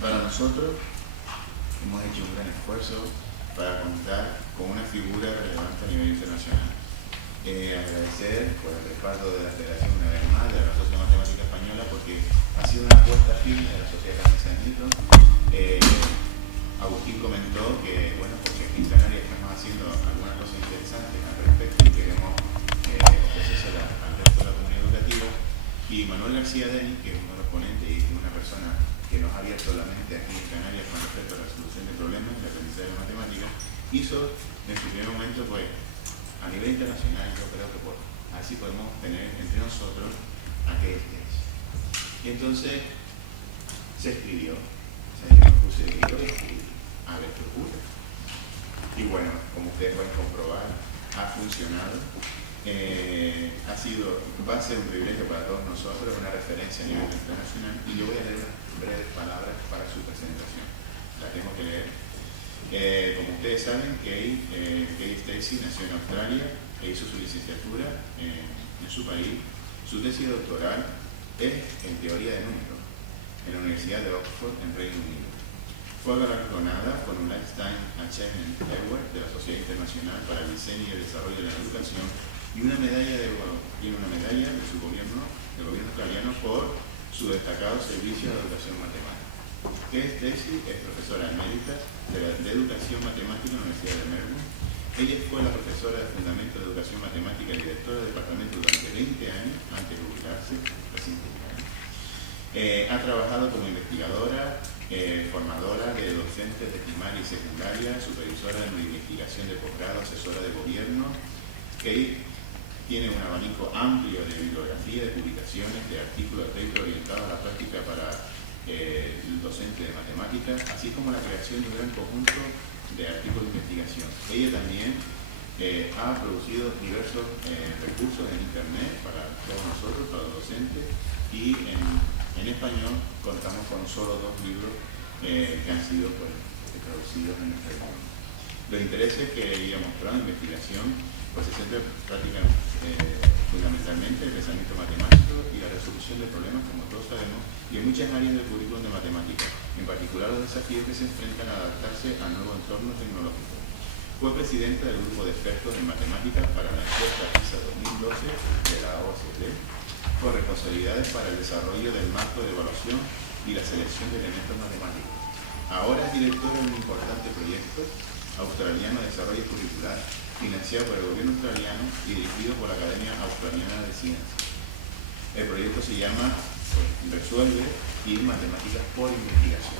Para nosotros hemos hecho un gran esfuerzo para contar con una figura relevante a nivel internacional. Agradecer por el respaldo de la Federación una vez más, de la Asociación Matemática Española, porque ha sido una apuesta firme de la sociedad canadiense. Agustín comentó que, bueno, porque aquí en Canarias estamos haciendo algunas cosas interesantes al respecto y queremos ofrecerse al resto de la comunidad educativa. Y Manuel García Deni, que es uno de los ponentes y una persona que nos ha abierto la mente aquí en Canarias con respecto a la solución de problemas, la aprendizaje de matemáticas, hizo en su primer momento, pues, a nivel internacional, yo creo que así podemos tener entre nosotros aquel test. Y entonces se escribió, o sea, yo me puse y lo escribí, a ver qué ocurre. Y bueno, como ustedes pueden comprobar, ha funcionado. Va a ser un privilegio para todos nosotros, una referencia a nivel internacional, y yo voy a leer breves palabras para su presentación. La tengo que leer. Como ustedes saben, Kaye Stacey nació en Australia e hizo su licenciatura en su país. Su tesis doctoral es en teoría de números en la Universidad de Oxford, en Reino Unido. Fue galardonada con un Lifetime Achievement Award de la Sociedad Internacional para el Diseño y el Desarrollo de la Educación y una medalla de su gobierno, del gobierno australiano, por su destacado servicio de educación matemática. Kaye Stacey es profesora emérita de Educación Matemática en la Universidad de Melbourne. Ella fue la profesora de Fundamento de Educación Matemática y directora del departamento durante 20 años, antes de jubilarse, recientemente. Ha trabajado como investigadora, formadora de docentes de primaria y secundaria, supervisora de investigación de posgrado, asesora de gobierno. Kaye tiene un abanico amplio de bibliografía, de publicaciones, de artículos de texto orientados a la práctica para el docente de matemáticas, así como la creación de un gran conjunto de artículos de investigación. Ella también ha producido diversos recursos en internet para todos nosotros, para los docentes, y en español contamos con solo 2 libros que han sido traducidos en nuestro idioma. Los intereses que ella mostró en investigación se centran fundamentalmente en el pensamiento matemático y la resolución de problemas, como todos sabemos, y en muchas áreas del currículum de matemáticas, en particular los desafíos que se enfrentan a adaptarse al nuevo entorno tecnológico. Fue presidenta del grupo de expertos en matemáticas para la encuesta PISA 2012 de la OCDE, con responsabilidades para el desarrollo del marco de evaluación y la selección de elementos matemáticos. Ahora es directora de un importante proyecto australiano de desarrollo curricular financiado por el gobierno australiano y dirigido por la Academia Australiana de Ciencias. El proyecto se llama Resuelve y Matemáticas por Investigación.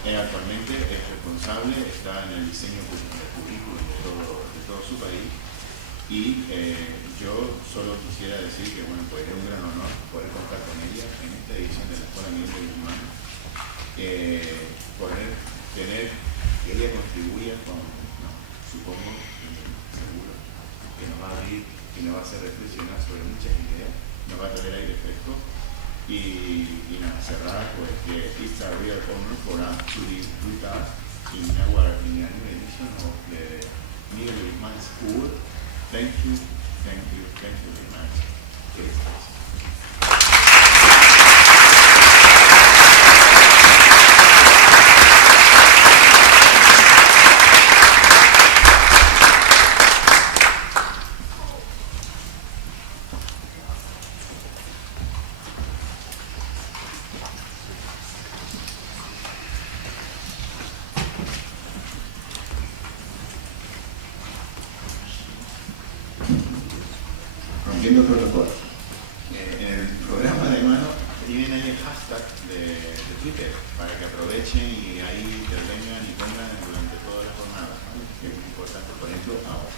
Actualmente es responsable, está en el diseño del currículum de todo su país, y yo solo quisiera decir que bueno, pues es un gran honor poder contar con ella en esta edición de la Escuela Miguel de Guzmán, poder tener que ella contribuya con, supongo, seguro, que nos va a abrir, que nos va a hacer reflexionar sobre muchas ideas, nos va a traer aire fresco, y nada, cerrar, pues que it's a real honor for us to be with us in the new edition of the Miguel de Guzmán School. Thank you very much. Rompiendo protocolo. En el programa de mano tienen ahí el hashtag de Twitter para que aprovechen y ahí intervengan y pongan durante toda la jornada, ¿vale? Que es muy importante, por ejemplo, ahora.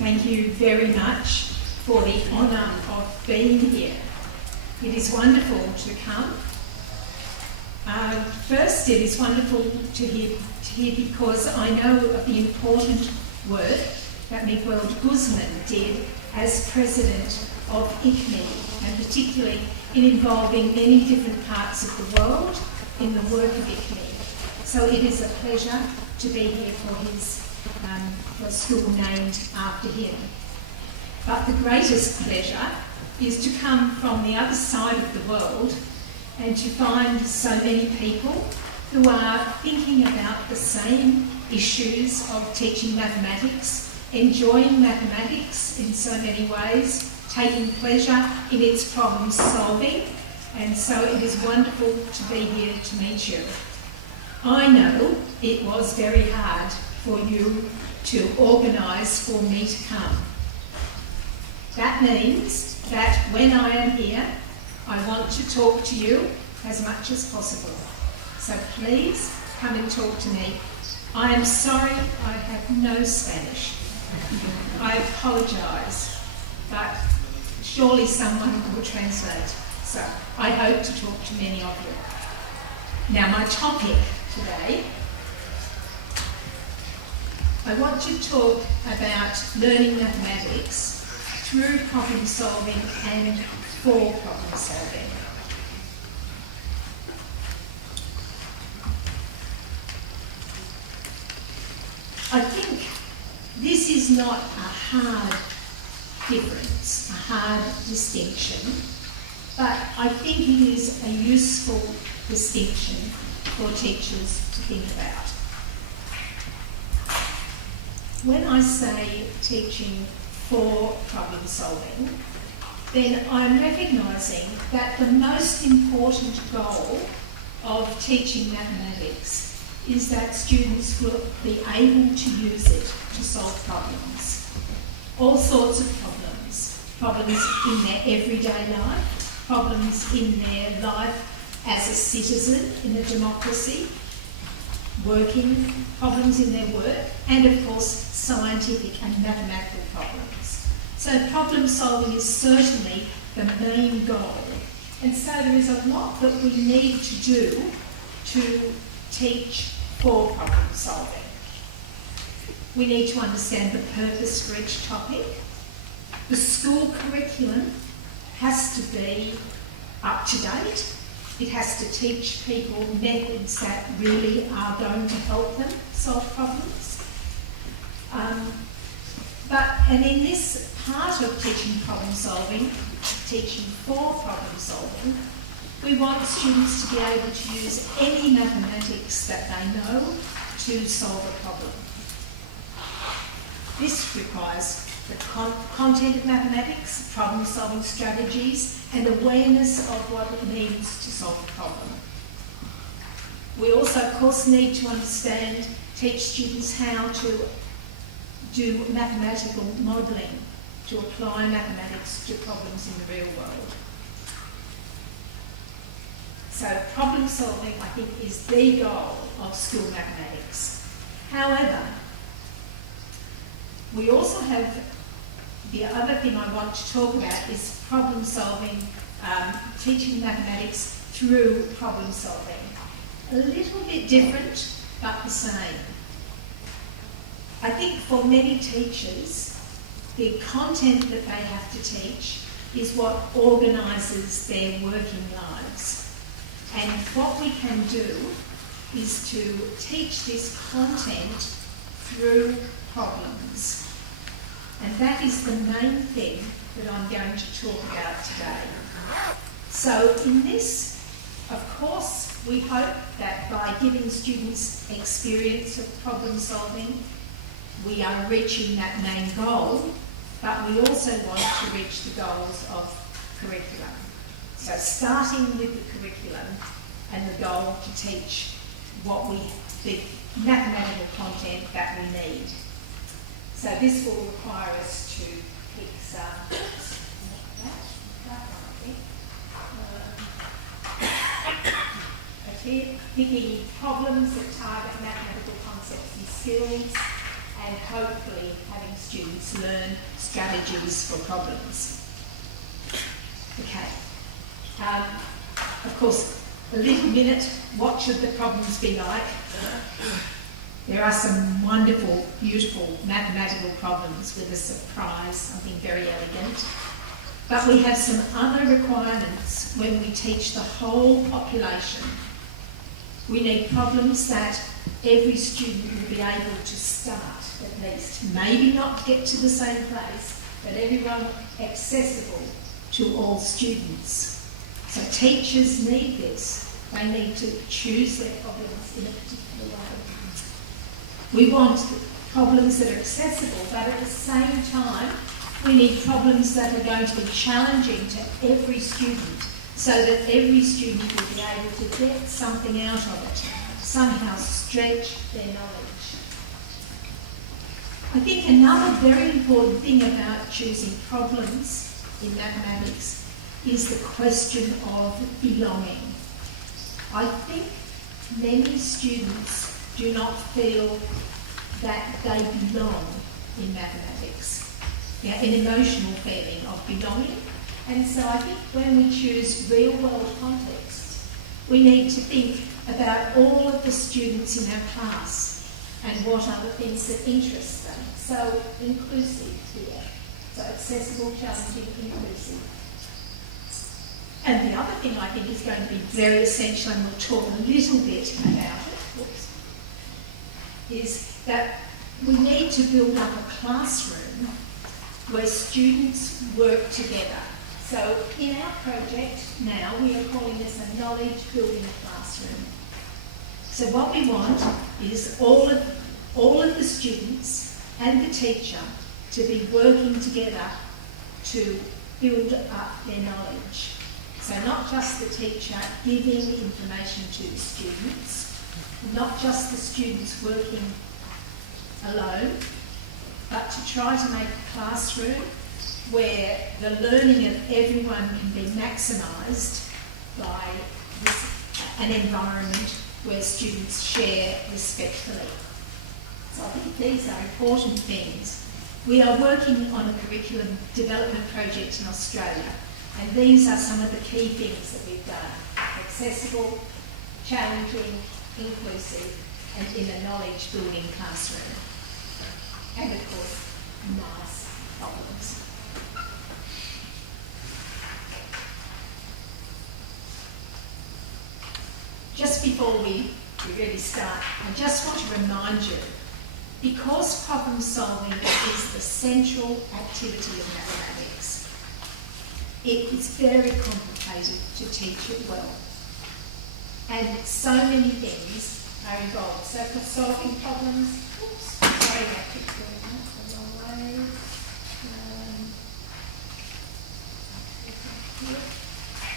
Thank you very much for the honour of being here. It is wonderful to come. First, it is wonderful to hear because I know of the important work that Miguel Guzmán did as president of ICME, and particularly in involving many different parts of the world in the work of ICME. So it is a pleasure to be here for his for a school named after him. But the greatest pleasure is to come from the other side of the world and to find so many people who are thinking about the same issues of teaching mathematics, enjoying mathematics in so many ways, taking pleasure in its problem solving, and so it is wonderful to be here to meet you. I know it was very hard for you to organise for me to come. That means that when I am here, I want to talk to you as much as possible. So please come and talk to me. I am sorry I have no Spanish. I apologise, but surely someone will translate. So I hope to talk to many of you. Now my topic today, I want to talk about learning mathematics through problem solving and for problem solving. I think this is not a hard difference, a hard distinction, but I think it is a useful distinction for teachers to think about. When I say teaching for problem solving, then I'm recognising that the most important goal of teaching mathematics is that students will be able to use it to solve problems. All sorts of problems. Problems in their everyday life, problems in their life as a citizen in a democracy, working problems in their work, and of course scientific and mathematical problems. So problem solving is certainly the main goal. And so there is a lot that we need to do to teach for problem solving. We need to understand the purpose for each topic. The school curriculum has to be up to date. It has to teach people methods that really are going to help them solve problems. And in this part of teaching problem solving, teaching for problem solving, we want students to be able to use any mathematics that they know to solve a problem. This requires the content of mathematics, problem solving strategies, and awareness of what it means to solve a problem. We also, of course, need to understand, teach students how to do mathematical modelling, to apply mathematics to problems in the real world. So problem solving, I think, is the goal of school mathematics. However, we also have, the other thing I want to talk about is problem solving, teaching mathematics through problem solving. A little bit different, but the same. I think for many teachers, the content that they have to teach is what organises their working lives. And what we can do is to teach this content through problems. And that is the main thing that I'm going to talk about today. So in this, of course, we hope that by giving students experience of problem solving, we are reaching that main goal, but we also want to reach the goals of curriculum. So starting with the curriculum and the goal to teach the mathematical content that we need. So this will require us to pick some, picking problems that target mathematical concepts and skills, and hopefully having students learn strategies for problems. Okay. Of course, a little minute, what should the problems be like? There are some wonderful, beautiful mathematical problems with a surprise, something very elegant. But we have some other requirements when we teach the whole population. We need problems that every student will be able to start at least. Maybe not get to the same place, but everyone accessible to all students. So teachers need this. They need to choose their problems in a particular way. We want problems that are accessible, but at the same time, we need problems that are going to be challenging to every student so that every student will be able to get something out of it, somehow stretch their knowledge. I think another very important thing about choosing problems in mathematics is the question of belonging. I think many students do not feel that they belong in mathematics. An emotional feeling of belonging. And so I think when we choose real-world contexts, we need to think about all of the students in our class and what are the things that interest them. So inclusive here. So accessible, challenging, inclusive. And the other thing I think is going to be very essential, and we'll talk a little bit about it, is that we need to build up a classroom where students work together. So in our project now, we are calling this a knowledge building classroom. So what we want is all of the students and the teacher to be working together to build up their knowledge. So not just the teacher giving information to the students, not just the students working alone, but to try to make a classroom where the learning of everyone can be maximised by an environment where students share respectfully. So I think these are important things. We are working on a curriculum development project in Australia, and these are some of the key things that we've done. Accessible, challenging, inclusive, and in a knowledge building classroom. And of course, nice problems. Just before we really start, I just want to remind you, because problem solving is the central activity of mathematics, it is very complicated to teach it well. And so many things are involved. So for solving problems, sorry, I keep doing that the wrong way.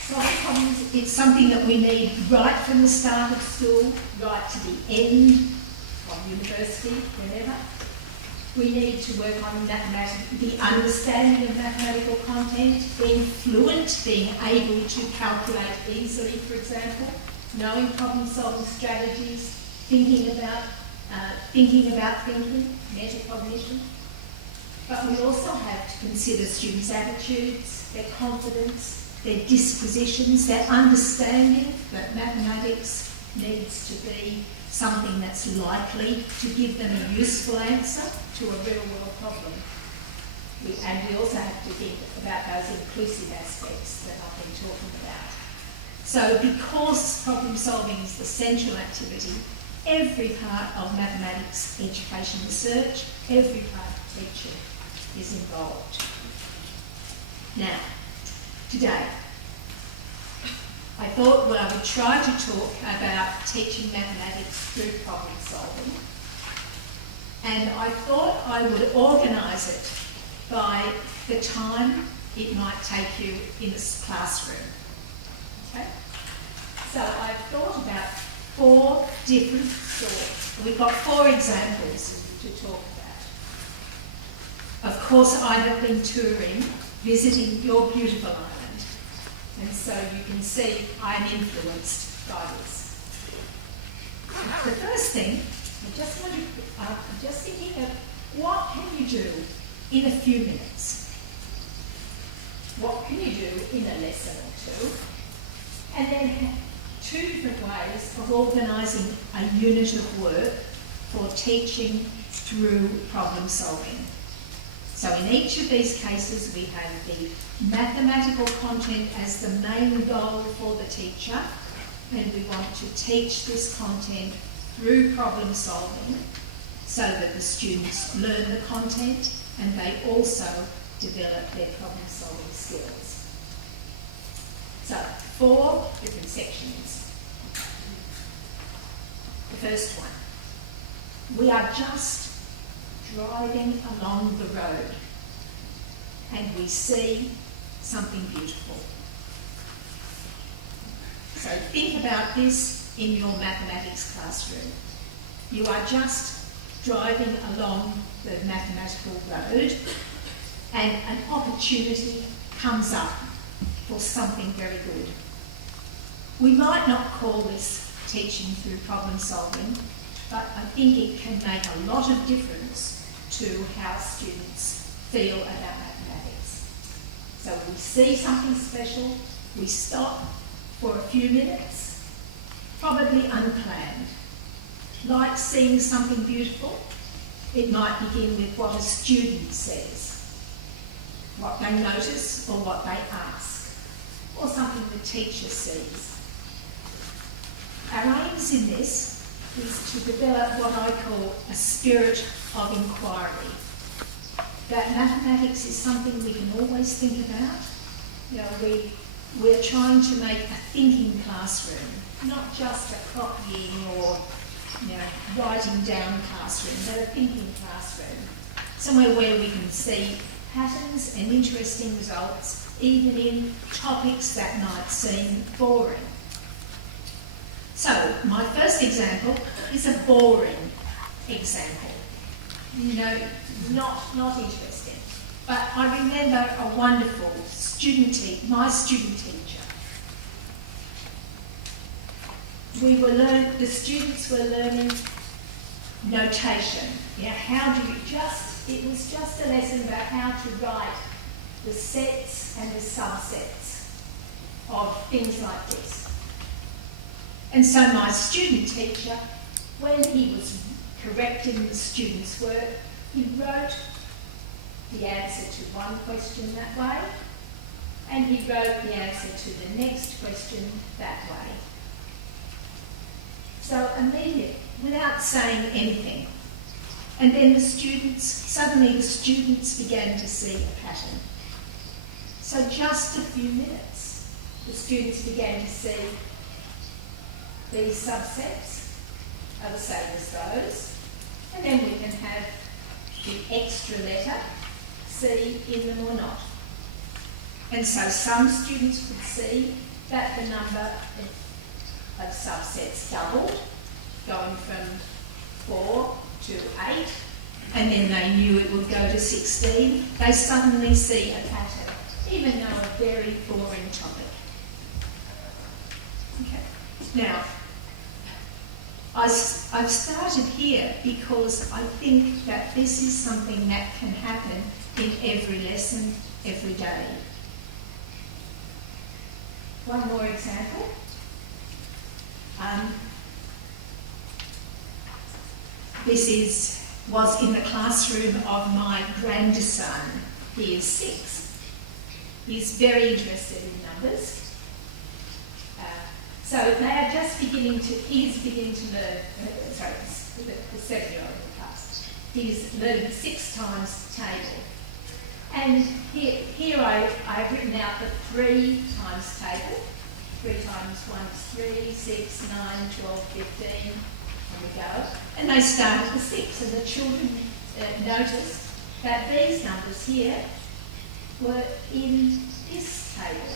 Solving problems, it's something that we need right from the start of school, right to the end of university, whenever. We need to work on the understanding of mathematical content, being fluent, being able to calculate easily, for example, knowing problem-solving strategies, thinking about thinking, metacognition. But we also have to consider students' attitudes, their confidence, their dispositions, their understanding that mathematics needs to be something that's likely to give them a useful answer to a real-world problem. And we also have to think about those inclusive aspects that I've been talking about. So because problem solving is the central activity, every part of mathematics education research, every part of teaching is involved. Now, today, I thought I would try to talk about teaching mathematics through problem solving. And I thought I would organise it by the time it might take you in this classroom. Okay? So I've thought about 4 different sorts. We've got 4 examples to talk about. Of course, I have been touring, visiting your beautiful island. And so you can see I'm influenced by this. The first thing, I'm just thinking of what can you do in a few minutes? What can you do in a lesson or 2? And then 2 different ways of organising a unit of work for teaching through problem solving. So in each of these cases we have the mathematical content as the main goal for the teacher, and we want to teach this content through problem solving so that the students learn the content and they also develop their problem solving skills. So 4 different sections. The first one, we are just driving along the road and we see something beautiful. So think about this in your mathematics classroom. You are just driving along the mathematical road and an opportunity comes up for something very good. We might not call this teaching through problem solving, but I think it can make a lot of difference to how students feel about mathematics. So we see something special, we stop for a few minutes, probably unplanned. Like seeing something beautiful, it might begin with what a student says, what they notice or what they ask, or something the teacher sees. Our aims in this is to develop what I call a spirit of inquiry. That mathematics is something we can always think about. You know, we're trying to make a thinking classroom, not just a copying or writing down classroom, but a thinking classroom. Somewhere where we can see patterns and interesting results, even in topics that might seem boring. So, my first example is a boring example. Not interesting. But I remember a wonderful my student teacher. The students were learning notation. It was just a lesson about how to write the sets and the subsets of things like this. And so my student teacher, when he was correcting the students' work, he wrote the answer to one question that way, and he wrote the answer to the next question that way. So immediately, without saying anything. And then suddenly the students began to see a pattern. So just a few minutes, the students began to see these subsets are the same as those, and then we can have the extra letter C in them or not. And so some students could see that the number of subsets doubled, going from 4 to 8, and then they knew it would go to 16. They suddenly see a pattern, even though a very boring topic. Okay. Now, I've started here because I think that this is something that can happen in every lesson, every day. One more example. This was in the classroom of my grandson. He is 6. He's very interested in numbers. So they are just beginning to learn, the 7-year-old in the class. He's learning 6 times table. And here I've written out the 3 times table. 3 times 1 is 3, 6, 9, 12, 15, and we go. And they start at the 6, and the children noticed that these numbers here were in this table.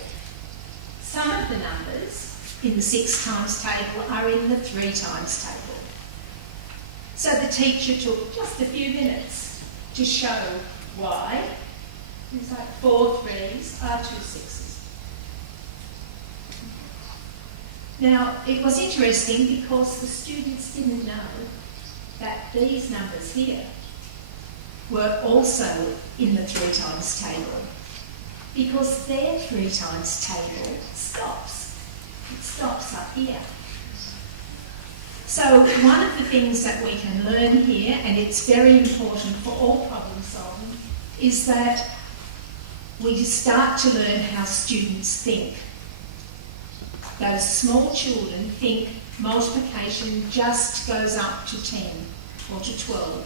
Some of the numbers in the 6 times table are in the 3 times table. So the teacher took just a few minutes to show why. It was like 4 3s are 2 6s. Now, it was interesting because the students didn't know that these numbers here were also in the 3 times table, because their 3 times table stops. It stops up here. So one of the things that we can learn here, and it's very important for all problem solving, is that we start to learn how students think. Those small children think multiplication just goes up to 10 or to 12.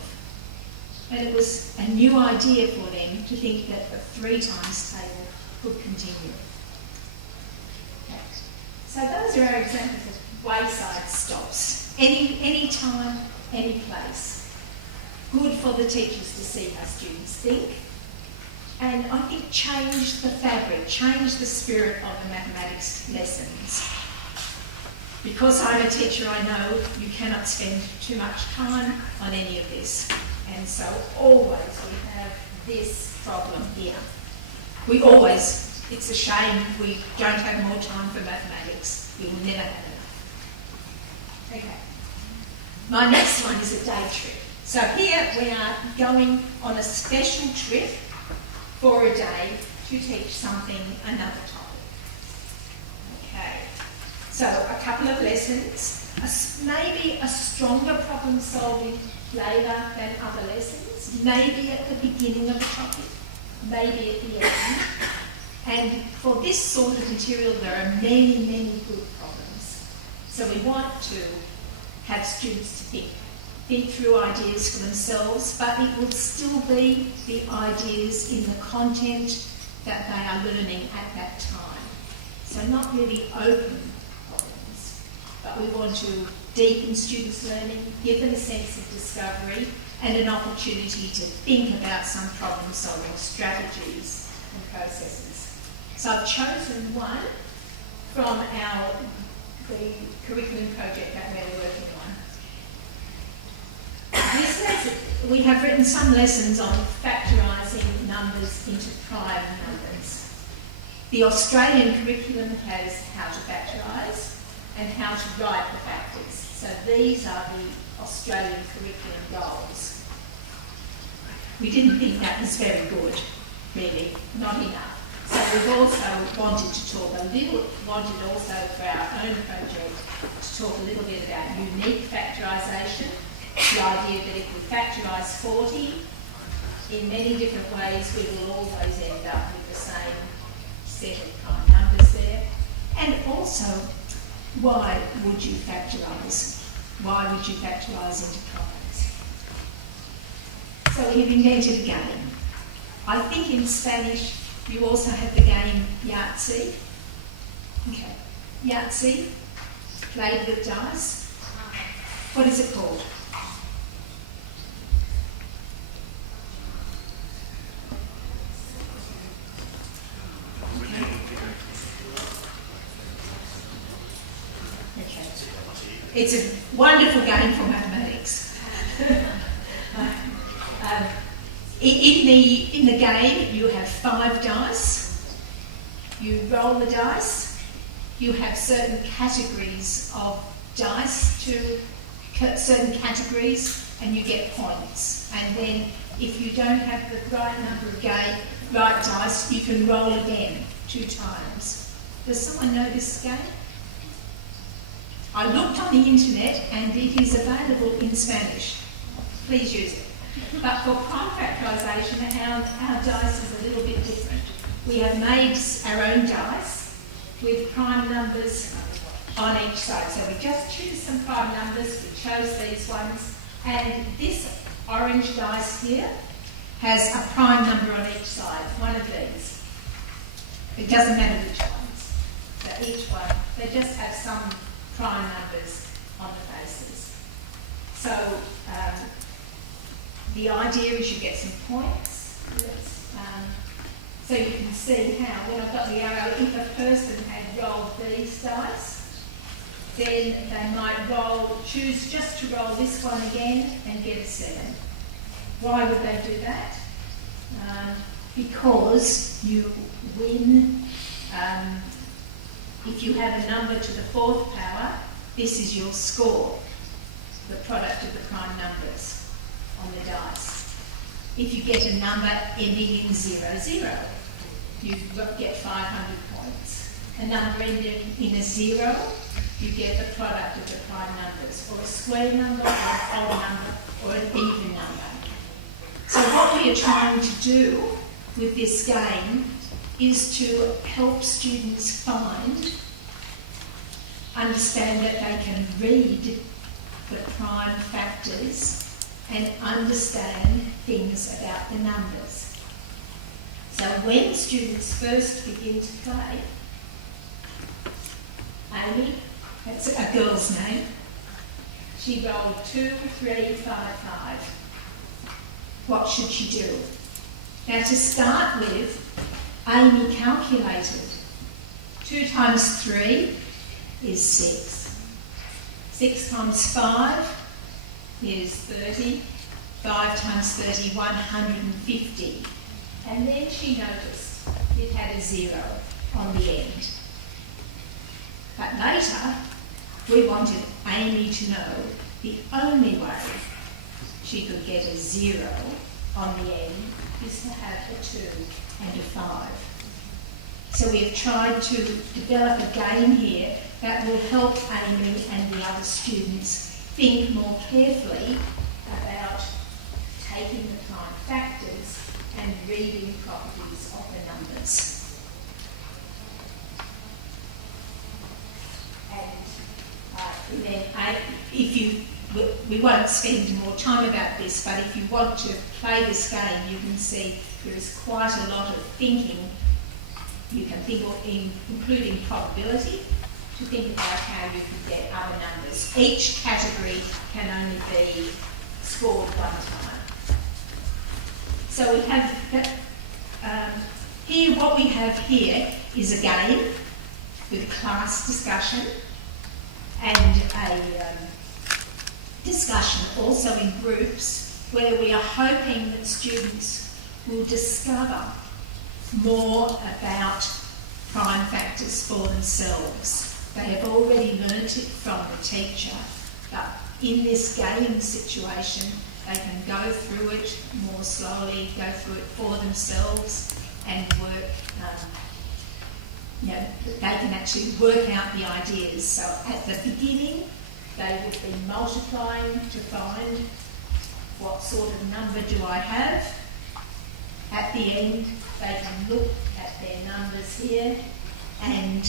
And it was a new idea for them to think that the 3 times table could continue. Okay. So those are our examples of wayside stops. Any time, any place. Good for the teachers to see how students think. And I think change the fabric, change the spirit of the mathematics lessons. Because I'm a teacher, I know you cannot spend too much time on any of this. And so always we have this problem here. We always, it's a shame we don't have more time for mathematics. We will never have enough. Okay. My next one is a day trip. So here we are going on a special trip for a day to teach something, another topic. Okay. So a couple of lessons, maybe a stronger problem solving flavour than other lessons, maybe at the beginning of a topic, maybe at the end. And for this sort of material there are many, many good problems. So we want to have students to think through ideas for themselves, but it will still be the ideas in the content that they are learning at that time. So not really open problems, but we want to deepen students' learning, give them a sense of discovery and an opportunity to think about some problem-solving strategies and processes. So I've chosen one from the curriculum project that we're working on. This lesson, we have written some lessons on factorising numbers into prime numbers. The Australian curriculum has how to factorise and how to write the factors. So these are the Australian curriculum goals. We didn't think that was very good, really, not enough. So we've also wanted also for our own project to talk a little bit about unique factorisation, the idea that if we factorise 40 in many different ways, we will always end up with the same set of prime numbers there. And also, why would you factorise? Why would you factorise into primes? So we have invented a game. I think in Spanish you also have the game Yahtzee. Okay, Yahtzee, played with dice. What is it called? It's a wonderful game for mathematics. In the game, you have 5 dice. You roll the dice. You have certain categories of dice to certain categories, and you get points. And then, if you don't have the right number of right dice, you can roll again 2 times. Does someone know this game? I looked on the internet and it is available in Spanish. Please use it. But for prime factorisation, our dice is a little bit different. We have made our own dice with prime numbers on each side. So we just choose some prime numbers, we chose these ones, and this orange dice here has a prime number on each side, one of these. It doesn't matter which ones. So each one, they just have some prime numbers on the faces. So the idea is you get some points. So you can see how, when I've got the arrow, if a person had rolled these dice, then they might choose just to roll this one again and get a 7. Why would they do that? Because you win. If you have a number to the 4th power, this is your score, the product of the prime numbers on the dice. If you get a number ending in 0, 0, you get 500 points. A number ending in a 0, you get the product of the prime numbers, or a square number, or an odd number, or an even number. So what we are trying to do with this game is to help students understand that they can read the prime factors and understand things about the numbers. So when students first begin to play, Amy, that's a girl's name, she rolled 2, 3, 5, 5. What should she do? Now to start with, Amy calculated 2 times 3 is 6. 6 times 5 is 30. 5 times 30, 150. And then she noticed it had a 0 on the end. But later, we wanted Amy to know the only way she could get a 0 on the end is to have a 2 and a 5. So we have tried to develop a game here that will help Amy and the other students think more carefully about taking the prime factors and reading properties of the numbers. And then we won't spend more time about this, but if you want to play this game, you can see there is quite a lot of thinking. You can think of, including probability, to think about how you can get other numbers. Each category can only be scored one time. So we have here, what we have here is a game with class discussion and a discussion also in groups where we are hoping that students will discover more about prime factors for themselves. They have already learnt it from the teacher, but in this game situation, they can go through it more slowly, go through it for themselves and work, they can actually work out the ideas. So at the beginning, they would be multiplying to find what sort of number do I have. At the end, they can look at their numbers here and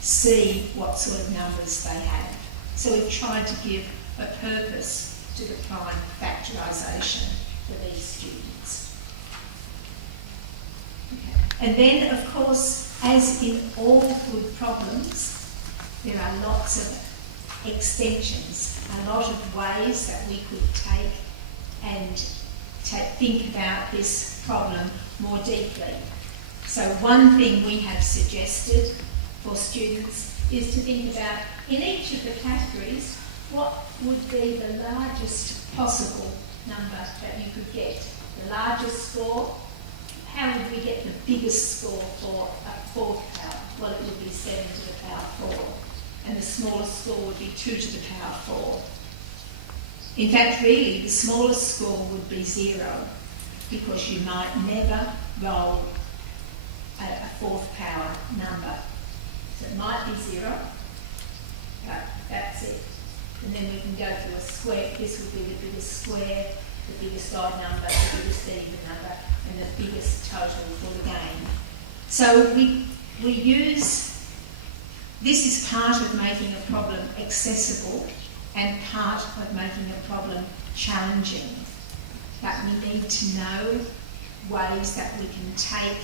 see what sort of numbers they have. So we've tried to give a purpose to the prime factorisation for these students. Okay. And then, of course, as in all good problems, there are lots of extensions, a lot of ways that we could take and think about this problem more deeply. So one thing we have suggested for students is to think about, in each of the categories, what would be the largest possible number that you could get? The largest score, how would we get the biggest score for a fourth power? Well, it would be 7 to the power 4. And the smallest score would be 2 to the power 4. In fact, really, the smallest score would be 0, because you might never roll a fourth power number. So it might be 0, but that's it. And then we can go through a square. This would be the biggest square, the biggest odd number, the biggest even number, and the biggest total for the game. So we use, this is part of making a problem accessible and part of making a problem challenging. But we need to know ways that we can take,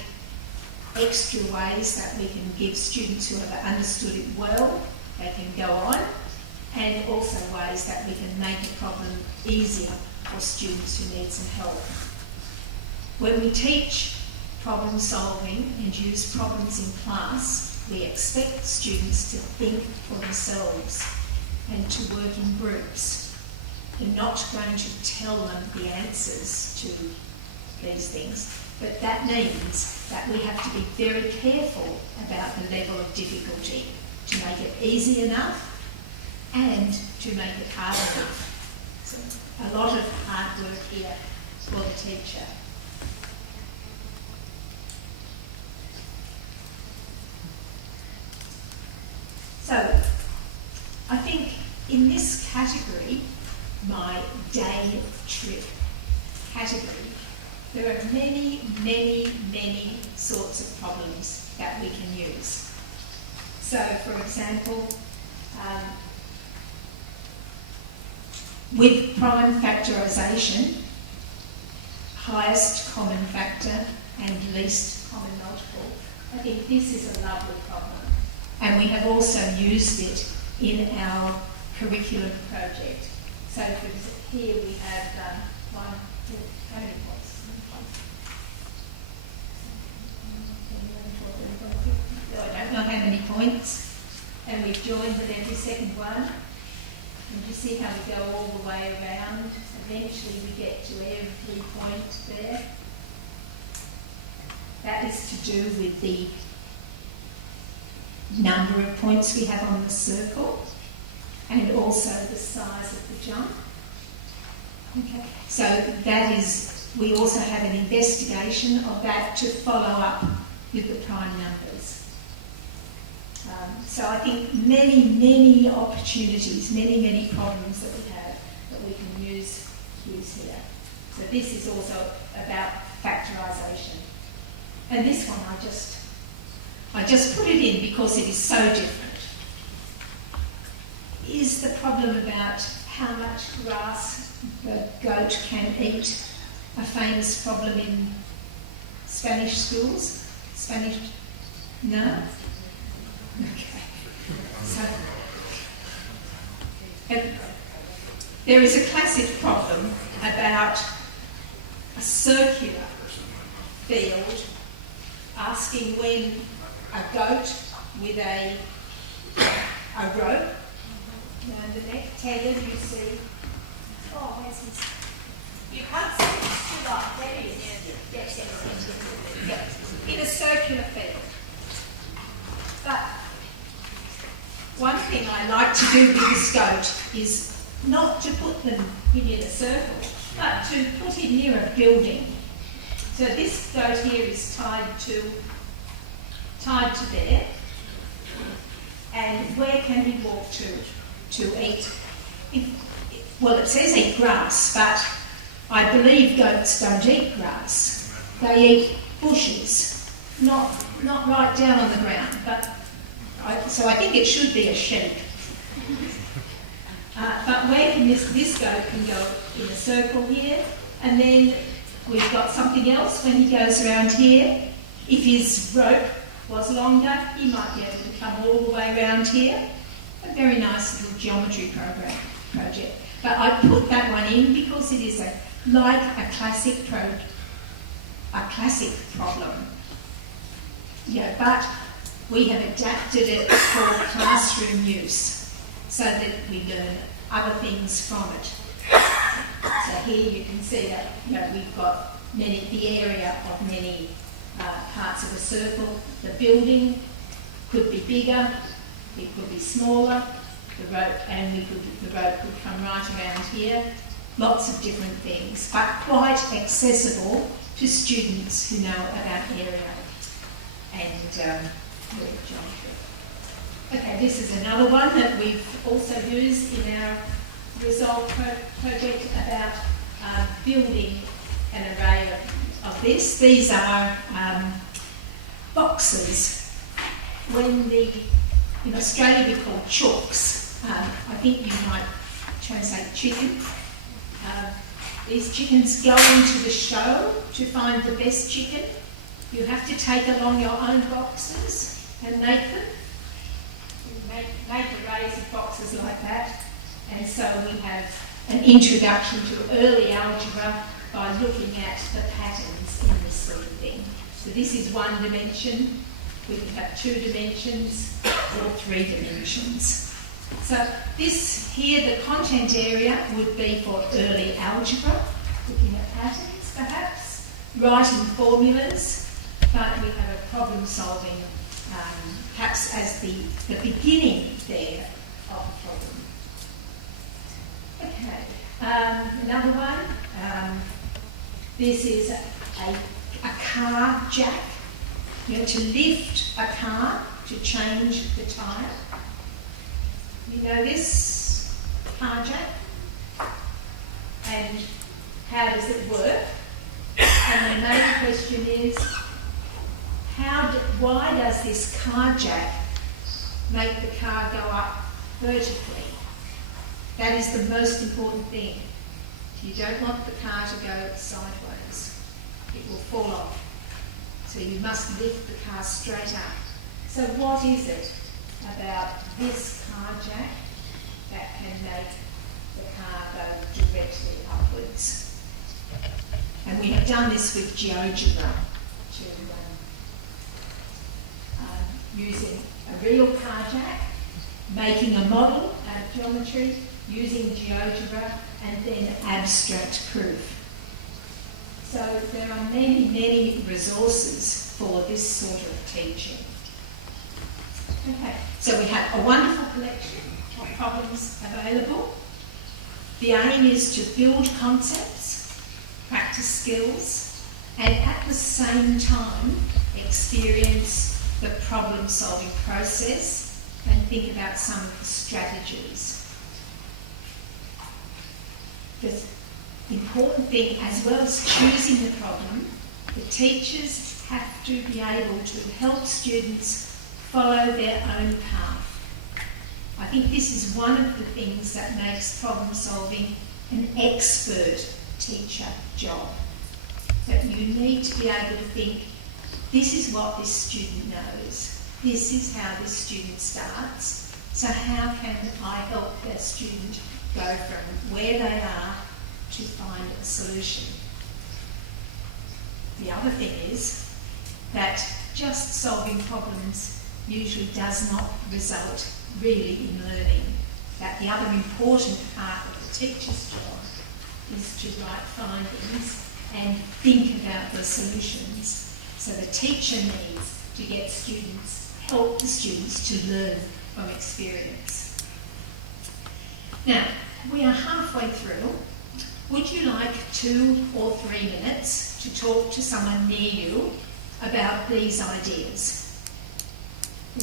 extra ways that we can give students who have understood it well, they can go on, and also ways that we can make a problem easier for students who need some help. When we teach problem solving and use problems in class, we expect students to think for themselves and to work in groups. We're not going to tell them the answers to these things, but that means that we have to be very careful about the level of difficulty to make it easy enough and to make it hard enough. So a lot of hard work here for the teacher. So I think in this category, my day trip category, there are many, many, many sorts of problems that we can use. So, for example, with prime factorisation, highest common factor and least common multiple, I think this is a lovely problem. And we have also used it in our curriculum project. So here we have how many points? I don't know how many points. And we've joined with every second one. And you see how we go all the way around. Eventually we get to every point there. That is to do with the number of points we have on the circle and also the size of the jump. Okay. So that is, we also have an investigation of that to follow up with the prime numbers. So I think many, many opportunities, many, many problems that we have that we can use here. So this is also about factorisation. And this one I just put it in because it is so different. Is the problem about how much grass the goat can eat a famous problem in Spanish schools? Spanish? No? Okay. So, there is a classic problem about a circular field asking when a goat with a rope around the neck, Taylor, you see, oh, where's his, you can't see it, it's too light, there he is, yes, in a circular field. But one thing I like to do with this goat is not to put them in a circle, but to put it near a building. So this goat here is tied to there, and where can he walk to eat? Well, it says eat grass, but I believe goats don't eat grass. They eat bushes, not right down on the ground. So I think it should be a sheep. But where can this goat can go in a circle here, and then we've got something else when he goes around here. If his rope was longer, he might be able to come all the way around here. A very nice little geometry project. But I put that one in because it is like a classic problem. Yeah, but we have adapted it for classroom use so that we learn other things from it. So here you can see that we've got the area of many parts of a circle. The building could be bigger, it could be smaller, the rope could come right around here. Lots of different things, but quite accessible to students who know about area and geometry. Okay, this is another one that we've also used in our Resolve project about building an array of this. These are boxes. In Australia we call chooks. I think you might translate chicken. These chickens go into the show to find the best chicken. You have to take along your own boxes and make them. You make arrays of boxes like that. And so we have an introduction to early algebra by looking at the patterns in this sort of thing. So this is one dimension. We can have 2 dimensions or 3 dimensions. So this here, the content area would be for early algebra, looking at patterns perhaps, writing formulas, but we have a problem solving perhaps as the beginning there of the problem. Okay, another one. This is a car jack. You know, to lift a car to change the tyre. You know this car jack? And how does it work? And the main question is, why does this car jack make the car go up vertically? That is the most important thing. You don't want the car to go sideways. It will fall off. So you must lift the car straight up. So what is it about this car jack that can make the car go directly upwards? And we have done this with GeoGebra, using a real car jack, making a model out of geometry, using GeoGebra, and then abstract proof. So there are many, many resources for this sort of teaching. Okay, so we have a wonderful collection of problems available. The aim is to build concepts, practice skills, and at the same time experience the problem-solving process and think about some of the strategies. The important thing, as well as choosing the problem, the teachers have to be able to help students follow their own path. I think this is one of the things that makes problem solving an expert teacher job. That you need to be able to think, this is what this student knows, this is how this student starts, so how can I help that student go from where they are to find a solution? The other thing is that just solving problems usually does not result really in learning. That the other important part of the teacher's job is to write findings and think about the solutions. So the teacher needs to get students, help the students to learn from experience. Now, we are halfway through. Would you like 2 or 3 minutes to talk to someone near you about these ideas?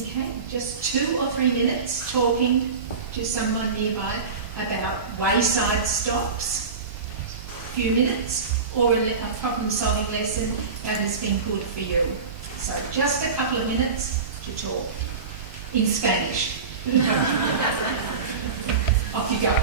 Okay, just 2 or 3 minutes talking to someone nearby about wayside stops, a few minutes, or a problem-solving lesson that has been good for you. So just a couple of minutes to talk in Spanish. Off you go.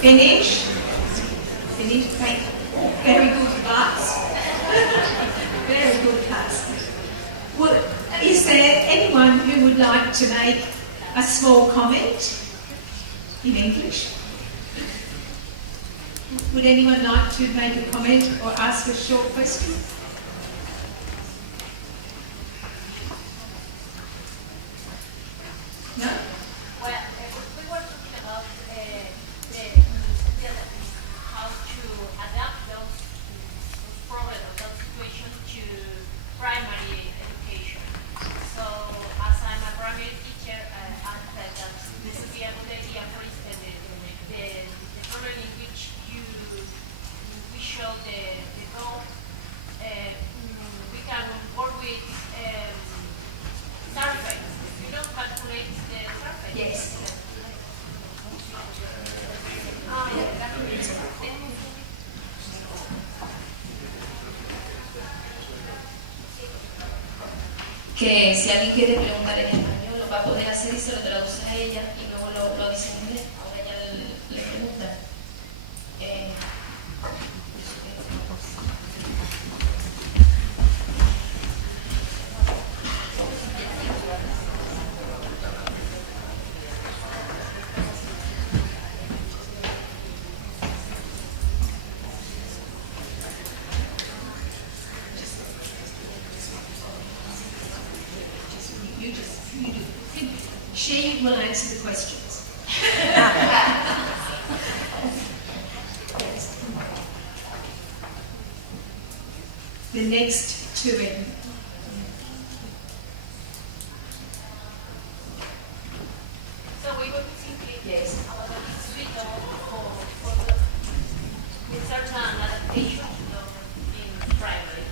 Finish. Finish. Very good class. Very good class. Well, is there anyone who would like to make a small comment in English? Would anyone like to make a comment or ask a short question? No? Well, we were talking about how to adapt those problems, those situations to primary education. So, as I'm a primary teacher, I felt that this would be a good idea, for instance, the problem in which you que si alguien quiere preguntar en español lo va a poder hacer y se lo traduce a ella y luego lo dice en inglés. Ahora ella le pregunta. She will answer the questions. The next two in. So we would simply Yes. switch for with certain adaptation in primary.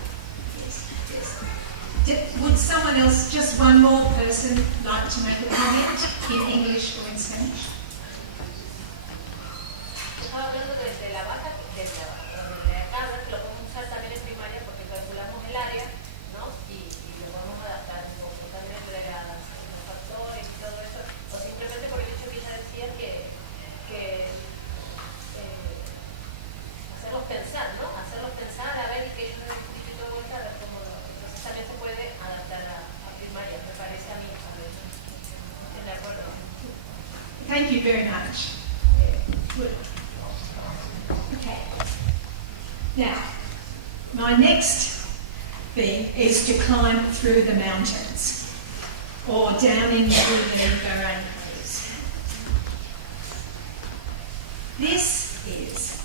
Would someone else, just one more person, like to make a comment in English or in Spanish? Estaba hablando de la vaca, de la carga, que lo podemos usar también en primaria porque calculamos el área, ¿no? Y lo podemos adaptar un poco también de los factores y todo eso, o simplemente por el hecho que ella decía que hacerlos pensar, ¿no? Hacerlos pensar, a ver, y que ellos den un poquito de vuelta, a ver cómo lo... Entonces también se puede adaptar a primaria, me parece a mí, a ver, estoy de acuerdo. Thank you very much. Good. Okay. Now, my next thing is to climb through the mountains or down into the Bahrain caves. This is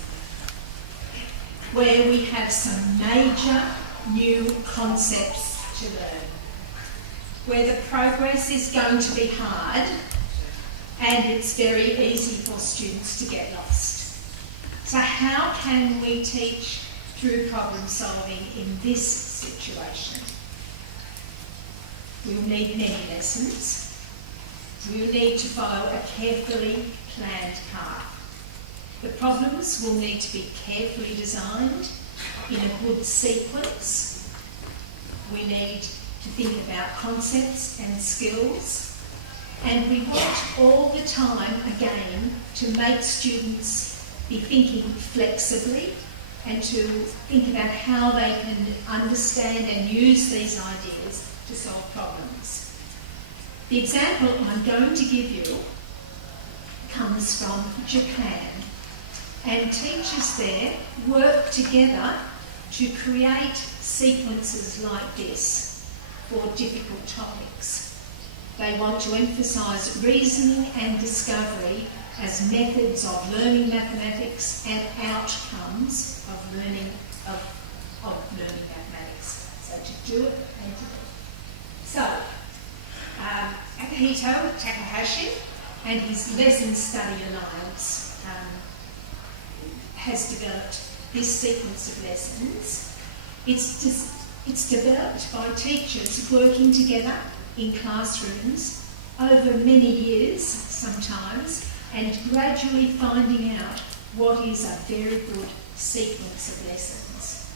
where we have some major new concepts to learn, where the progress is going to be hard and it's very easy for students to get lost. So how can we teach through problem solving in this situation? We'll need many lessons. We'll need to follow a carefully planned path. The problems will need to be carefully designed in a good sequence. We need to think about concepts and skills. And we want all the time, again, to make students be thinking flexibly and to think about how they can understand and use these ideas to solve problems. The example I'm going to give you comes from Japan, and teachers there work together to create sequences like this for difficult topics. They want to emphasise reasoning and discovery as methods of learning mathematics and outcomes of learning mathematics. So to do it and to do it. So, Akihito Takahashi and his Lesson Study Alliance has developed this sequence of lessons. It's developed by teachers working together in classrooms over many years sometimes, and gradually finding out what is a very good sequence of lessons.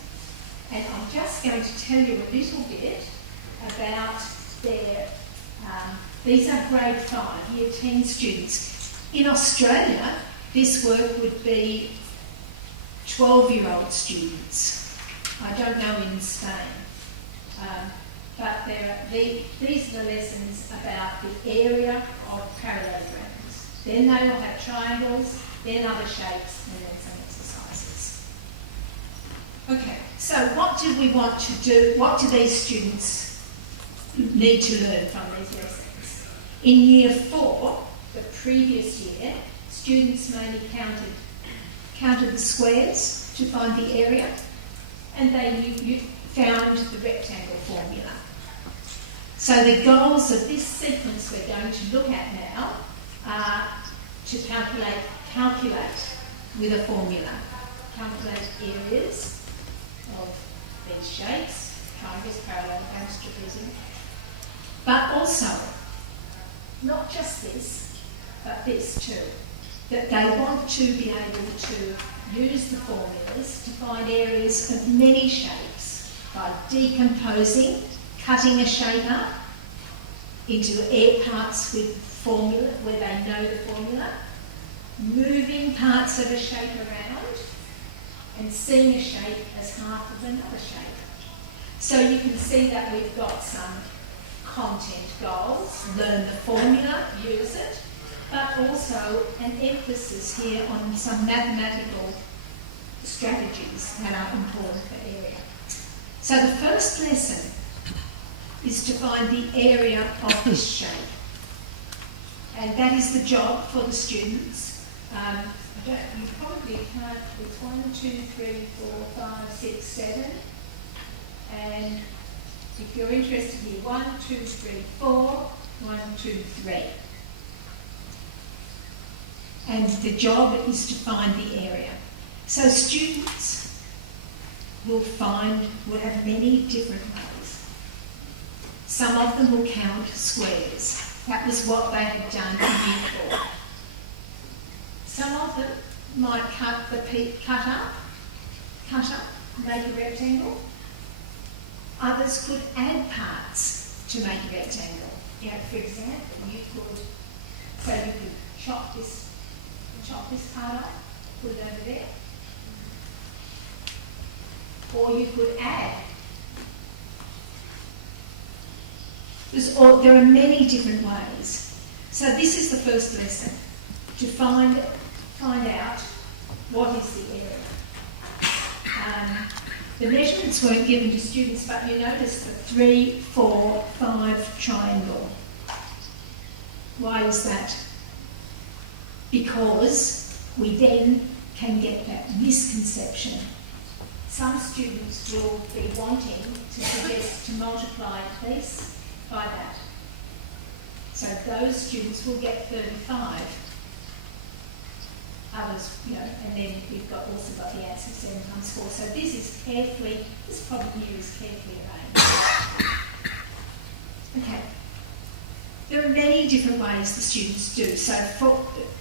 And I'm just going to tell you a little bit about their, these are grade 5, year 10 students. In Australia, this work would be 12-year-old students. I don't know in Spain. But these are the lessons about the area of parallelograms. Then they will have triangles, then other shapes, and then some exercises. Okay, so what do we want to do? What do these students need to learn from these lessons? In year 4, the previous year, students mainly counted the squares to find the area, and they found the rectangle formula. So the goals of this sequence we're going to look at now are to calculate with a formula. Calculate areas of these shapes, triangles, parallelograms, trapezium. But also, not just this, but this too. That they want to be able to use the formulas to find areas of many shapes by decomposing cutting a shape up into air parts with formula, where they know the formula, moving parts of a shape around, and seeing a shape as half of another shape. So you can see that we've got some content goals, learn the formula, use it, but also an emphasis here on some mathematical strategies that are important for area. So the first lesson is to find the area of this shape. And that is the job for the students. You probably can't, it's 1, 2, 3, 4, 5, 6, 7. And if you're interested here, 1, 2, 3, 4, 1, 2, 3. And the job is to find the area. So students will have many different ways. Some of them will count squares. That was what they had done in Year 4. Some of them might cut up, make a rectangle. Others could add parts to make a rectangle. You know, for example, you could chop this part off, put it over there. Or you could add. There are many different ways. So this is the first lesson, to find out what is the area. The measurements weren't given to students, but you notice the 3, 4, 5 triangle. Why is that? Because we then can get that misconception. Some students will be wanting to suggest to multiply this by that. So those students will get 35. Others, and then we've also got the answer 7 times 4. So this problem here is carefully arranged. Okay. There are many different ways the students do. So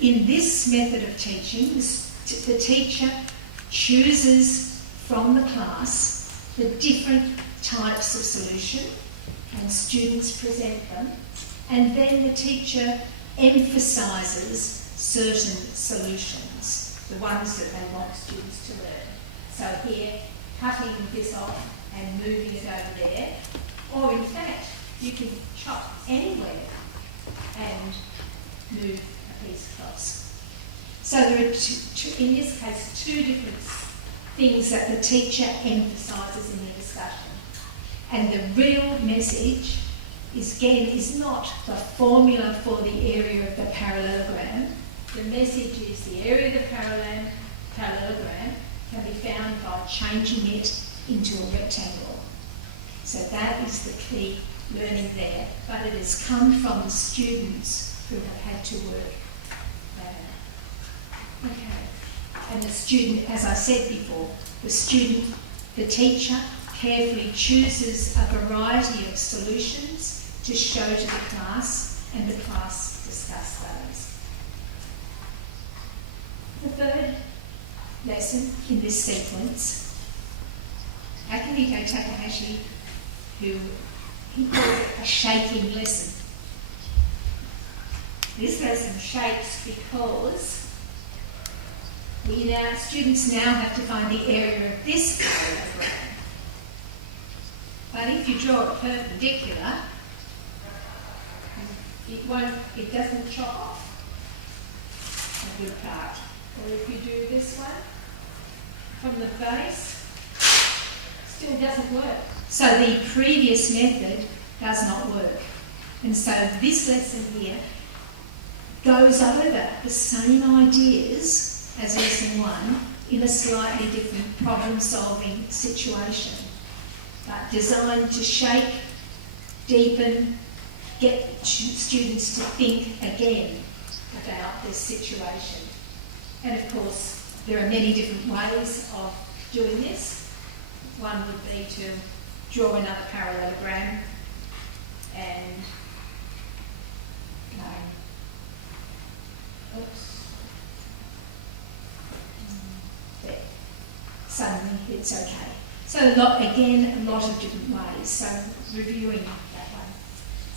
in this method of teaching, the teacher chooses from the class the different types of solution, and students present them, and then the teacher emphasises certain solutions, the ones that they want students to learn. So here, cutting this off and moving it over there, or in fact, you can chop anywhere and move a piece across. So there are, in this case, 2 different things that the teacher emphasises in the discussion. And the real message is not the formula for the area of the parallelogram. The message is the area of the parallelogram can be found by changing it into a rectangle. So that is the key learning there, but it has come from the students who have had to work that out. Okay. And the student, as I said before, the teacher carefully chooses a variety of solutions to show to the class, and the class discuss those. The third lesson in this sequence, Akihiko Takahashi, he calls it a shaking lesson. This lesson shakes because students now have to find the area of this parallelogram. But if you draw it perpendicular, it doesn't chop off a good part. Or if you do this one from the base, still doesn't work. So the previous method does not work. And so this lesson here goes over the same ideas as lesson 1 in a slightly different problem-solving situation, but designed to shake, deepen, get students to think again about this situation. And of course, there are many different ways of doing this. One would be to draw another parallelogram and there. Suddenly it's okay. So a lot of different ways, so reviewing that one.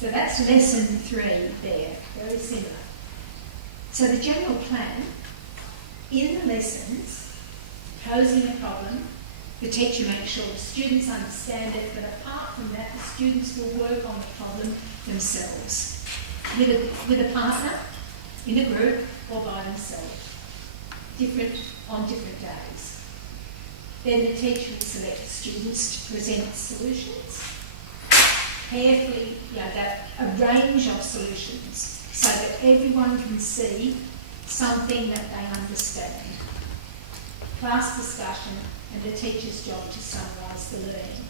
So that's lesson 3 there, very similar. So the general plan, in the lessons, posing a problem, the teacher makes sure the students understand it, but apart from that, the students will work on the problem themselves, with a partner, in a group, or by themselves, on different days. Then the teacher will select students to present solutions, carefully, a range of solutions, so that everyone can see something that they understand. Class discussion and the teacher's job to summarise the learning.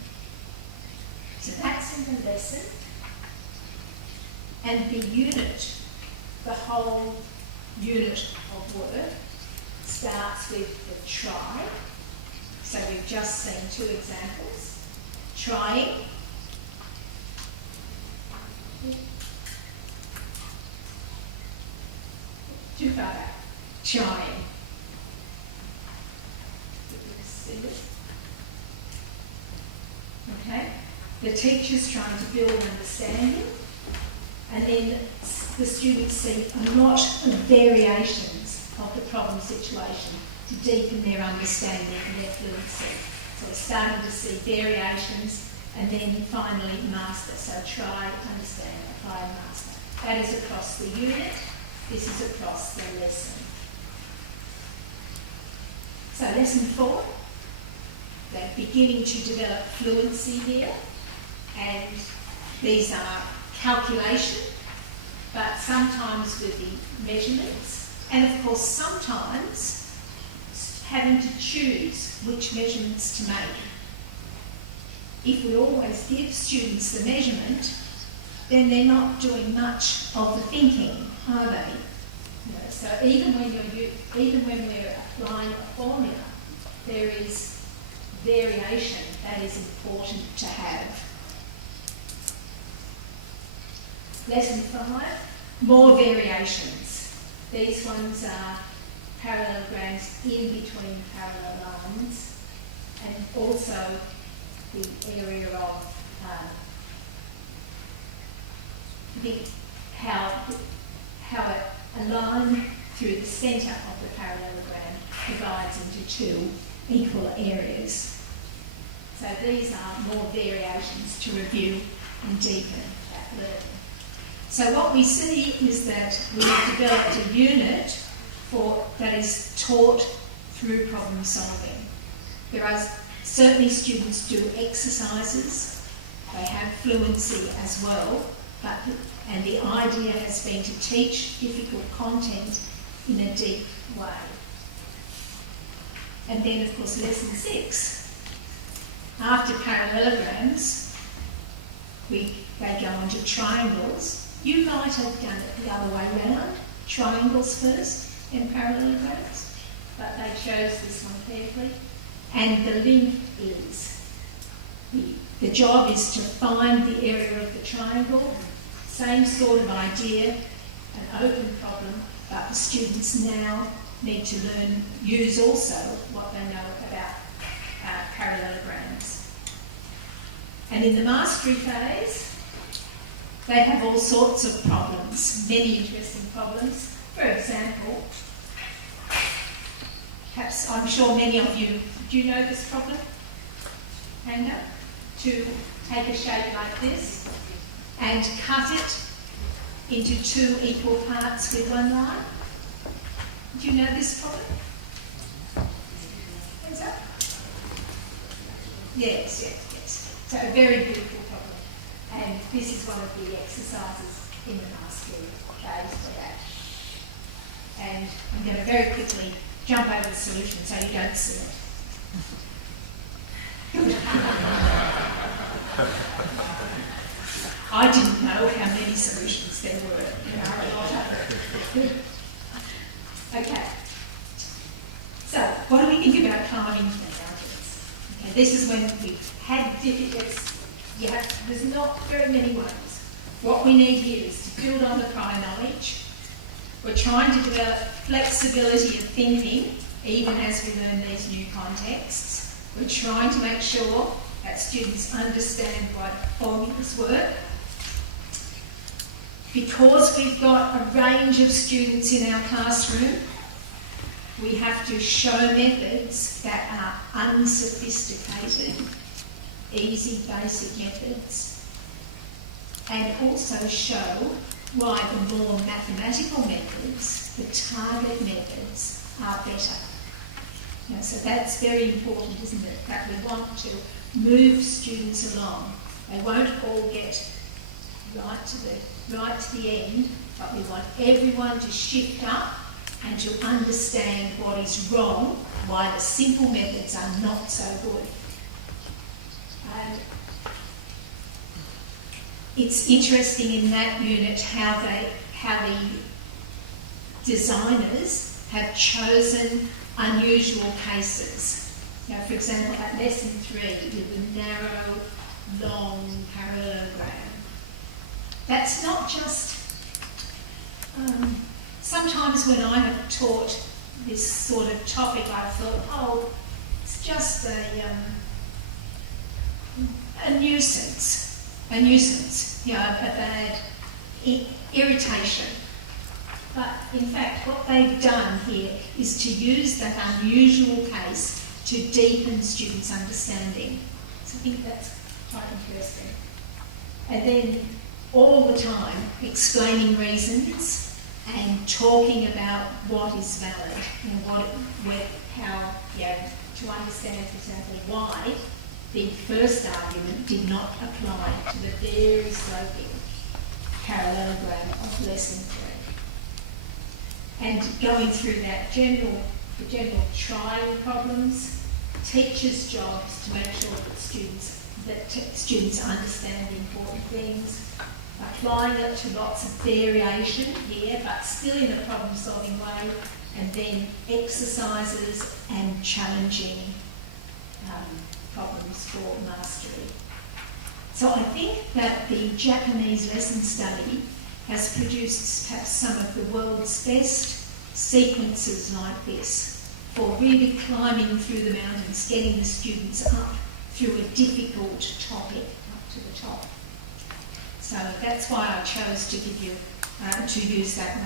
So that's in the lesson. And the unit, the whole unit of work, starts with the try. So we've just seen 2 examples. Trying. Too far back. Trying. Okay? The teacher's trying to build understanding, and then the students see a lot of variations of the problem situation to deepen their understanding and their fluency. So we're starting to see variations and then finally master. So try, understand, apply and master. That is across the unit. This is across the lesson. So lesson 4, they're beginning to develop fluency here, and these are calculation, but sometimes with the measurements, and of course sometimes having to choose which measurements to make. If we always give students the measurement, then they're not doing much of the thinking, are they? So even when we're applying a formula, there is variation that is important to have. Lesson 5, more variations. These ones are parallelograms in between parallel lines, and also the area of how a line through the centre of the parallelogram divides into 2 equal areas. So these are more variations to review and deepen that learning. So what we see is that we have developed a unit that is taught through problem solving. There are certainly students do exercises, they have fluency as well, and the idea has been to teach difficult content in a deep way. And then of course lesson 6, after parallelograms, they go on to triangles. You might have done it the other way round, triangles first and parallelograms, but they chose this one carefully. And the link is, the job is to find the area of the triangle, same sort of idea, an open problem, but the students now need to use also what they know about parallelograms. And in the mastery phase, they have all sorts of problems, many interesting problems. For example, perhaps I'm sure many of you, do you know this problem? Hand up. To take a shape like this and cut it into 2 equal parts with 1 line. Do you know this problem? Hands up. Yes. So a very beautiful problem. And this is one of the exercises in the mastery phase for that. And I'm going to very quickly jump over the solution so you don't see it. I didn't know how many solutions there were. A lot of them. Okay. So, what do we think about climbing mountains? Okay, this is when we've had difficulties. There's not very many ways. What we need here is to build on the prior knowledge. We're trying to develop flexibility of thinking, even as we learn these new contexts. We're trying to make sure that students understand why the formulas work. Because we've got a range of students in our classroom, we have to show methods that are unsophisticated, easy, basic methods, and also show why the more mathematical methods, the target methods, are better. So that's very important, isn't it? That we want to move students along. They won't all get right to the end, but we want everyone to shift up and to understand what is wrong, why the simple methods are not so good. And it's interesting in that unit how the designers have chosen unusual cases. For example, at lesson 3, with the narrow, long parallelogram. That's not just... sometimes when I have taught this sort of topic, I thought, oh, it's just a nuisance, a bad irritation. But in fact, what they've done here is to use that unusual case to deepen students' understanding. So I think that's quite interesting. And then all the time explaining reasons and talking about what is valid and to understand, for example, why the first argument did not apply to the very sloping parallelogram of lesson 3. And going through that the general trying problems, teachers' jobs to make sure that students understand the important things, applying it to lots of variation here, but still in a problem-solving way, and then exercises and challenging problems for mastery. So I think that the Japanese lesson study has produced perhaps some of the world's best sequences like this for really climbing through the mountains, getting the students up through a difficult topic up to the top. So that's why I chose to give you, to use that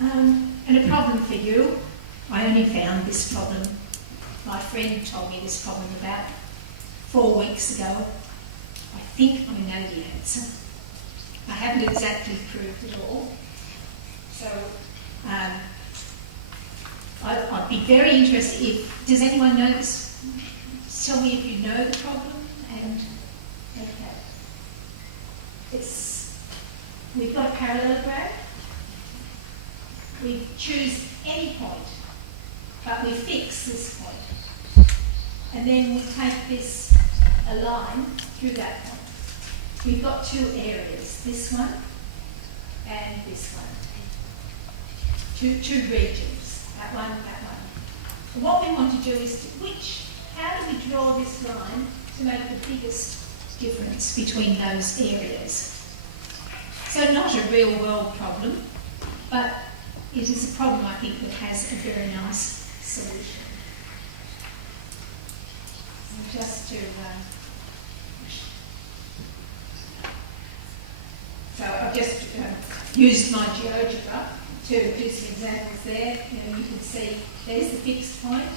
one. And a problem for you, I only found this problem, my friend told me this problem about 4 weeks ago. I think I know the answer. I haven't exactly proved it all. So I'd be very interested does anyone know this? Tell me if you know the problem. And okay. We've got a parallelogram. We choose any point, but we fix this point. And then we take a line through that point. We've got 2 areas, this one and this one. Two regions, that one, that one. And what we want to do is how do we draw this line to make the biggest difference between those areas? So not a real world problem, but it is a problem I think that has a very nice solution. And just to so I've just used my GeoGebra to do some examples there. You can see there's the fixed point.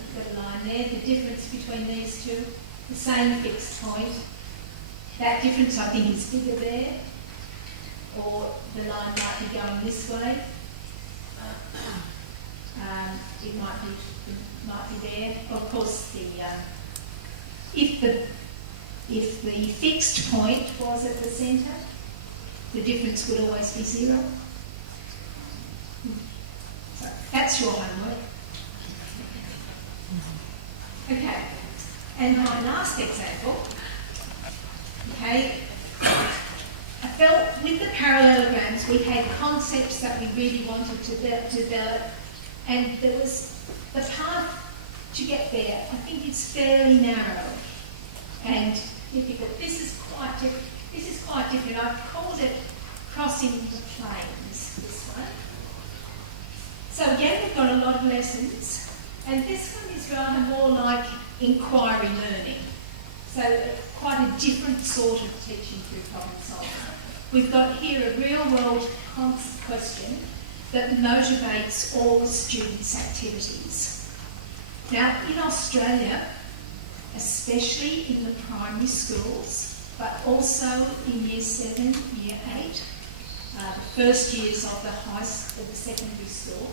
I've got a line there. The difference between these two, the same fixed point. That difference I think is bigger there, or the line might be going this way. It might be there. Of course, if the fixed point was at the centre, the difference would always be 0. So that's your homework. Okay, and my last example, okay, I felt with the parallelograms we had concepts that we really wanted to develop, and there was the path to get there. I think it's fairly narrow and difficult. This is quite different. I've called it crossing the plains, this one. So again, we've got a lot of lessons, And this one is rather more like inquiry learning. So quite a different sort of teaching through problem solving. We've got here a real world question that motivates all the students' activities. Now in Australia, especially in the primary schools, but also in year 7, year 8, the first years of the secondary school,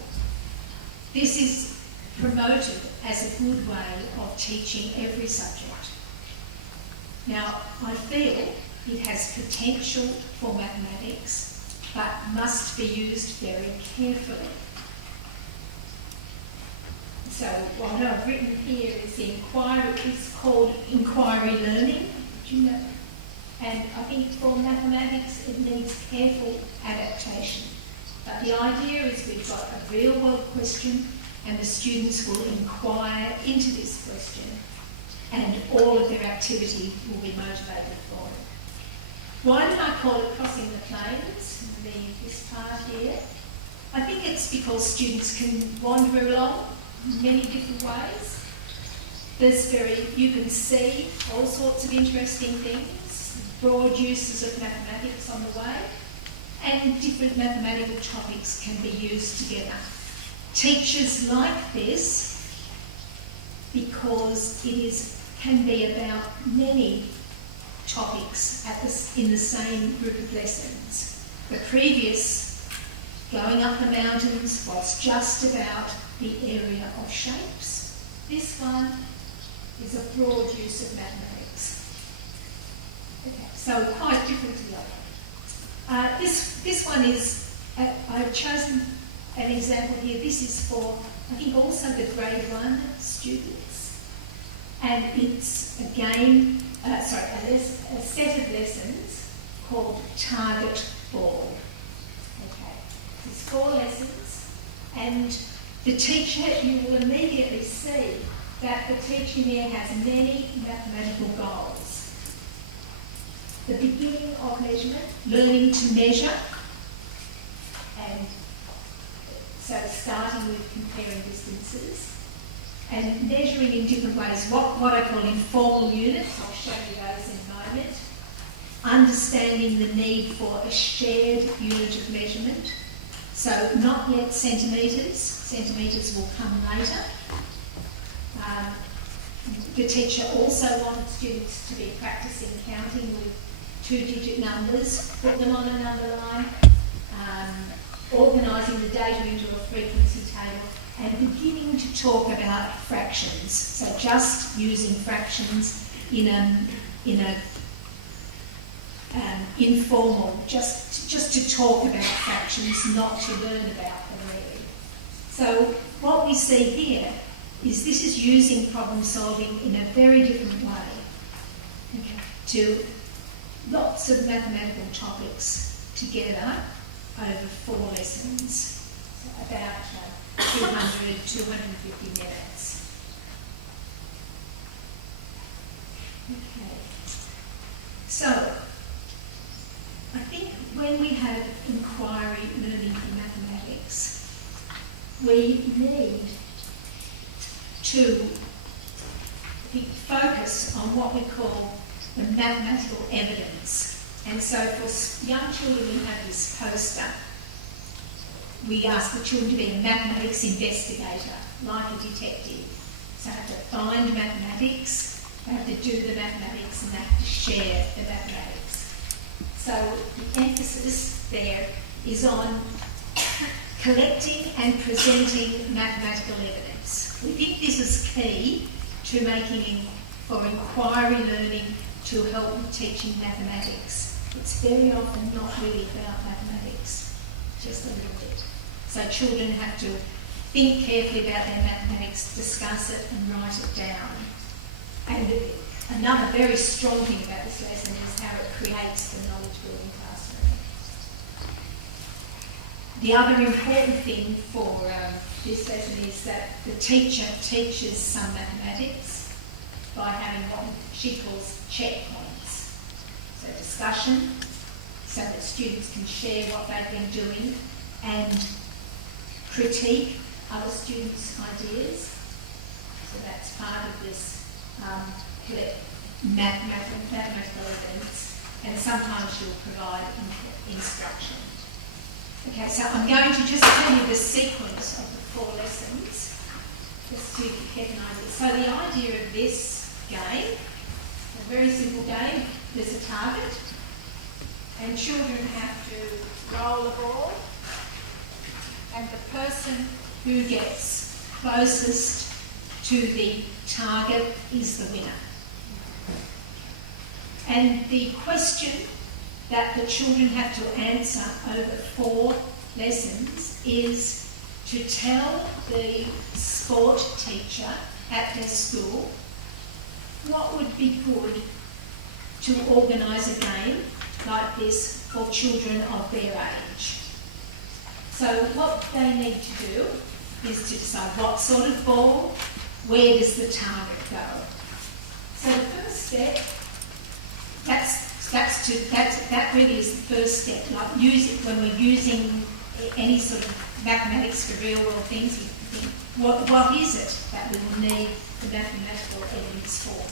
this is promoted as a good way of teaching every subject. Now, I feel it has potential for mathematics, but must be used very carefully. So what I've written here is it's called inquiry learning, do you know? And I think for mathematics it needs careful adaptation. But the idea is we've got a real world question and the students will inquire into this question and all of their activity will be motivated for it. Why did I call it crossing the plains, this part here? I think it's because students can wander along many different ways. You can see all sorts of interesting things, broad uses of mathematics on the way, and different mathematical topics can be used together. Teachers like this because it can be about many topics in the same group of lessons. The previous, going up the mountains, was just about the area of shapes. This one is a broad use of mathematics. Okay, so quite different to the other. This one is, I've chosen an example here. This is for, I think, also the grade 1 students. And it's a set of lessons called Target Ball. Okay, there's 4 lessons, and the teacher, you will immediately see that the teacher here has many mathematical goals. The beginning of measurement, learning to measure, and so starting with comparing distances and measuring in different ways, what I call informal units. I'll show you those in a moment. Understanding the need for a shared unit of measurement. So not yet centimetres. Centimetres will come later. The teacher also wanted students to be practising counting with 2-digit numbers, put them on a number line, organising the data into a frequency table, and beginning to talk about fractions. So just using fractions in a informal, just to talk about fractions, not to learn about them really. So what we see here is this is using problem solving in a very different way, to lots of mathematical topics together over 4 lessons, so about 250 minutes. Okay. So, I think when we have inquiry learning for mathematics, we need to focus on what we call the mathematical evidence. And so for young children, we have this poster. We ask the children to be a mathematics investigator, like a detective. So they have to find mathematics, they have to do the mathematics, and they have to share the mathematics. So the emphasis there is on collecting and presenting mathematical evidence. We think this is key to making for inquiry learning to help with teaching mathematics. It's very often not really about mathematics, just a little bit. So children have to think carefully about their mathematics, discuss it and write it down. And another very strong thing about this lesson is how it creates the knowledge building classroom. The other important thing for this lesson is that the teacher teaches some mathematics by having what she calls checkpoints. So discussion, so that students can share what they've been doing and critique other students' ideas, So that's part of this mathematical evidence, and sometimes she'll provide instruction. Okay, so I'm going to just tell you the sequence of the 4 lessons, just to get an idea. So the idea of this game, a very simple game, there's a target, and children have to roll a ball, and the person who gets closest to the target is the winner. And the question that the children have to answer over 4 lessons is to tell the sport teacher at their school what would be good to organise a game like this for children of their age. So what they need to do is to decide what sort of ball, where does the target go. So the first step, that really is the first step. Like when we're using any sort of mathematics for real world things, we think, what is it that we will need the mathematical evidence for?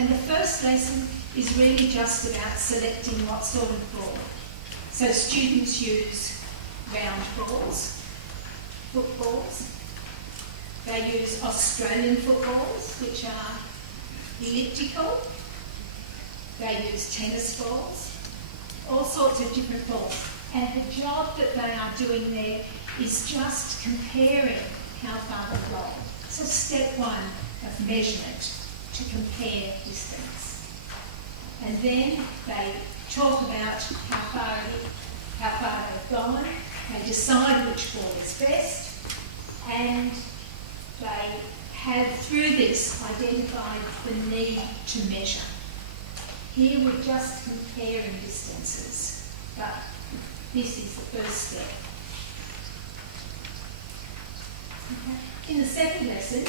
And the first lesson is really just about selecting what sort of ball. So students use round balls, footballs. They use Australian footballs, which are elliptical. They use tennis balls, all sorts of different balls. And the job that they are doing there is just comparing how far they roll. So step 1 of measurement, to compare distance. And then they talk about how far they've gone, they decide which ball is best, and they have, through this, identified the need to measure. Here we're just comparing distances, but this is the first step. Okay. In the second lesson,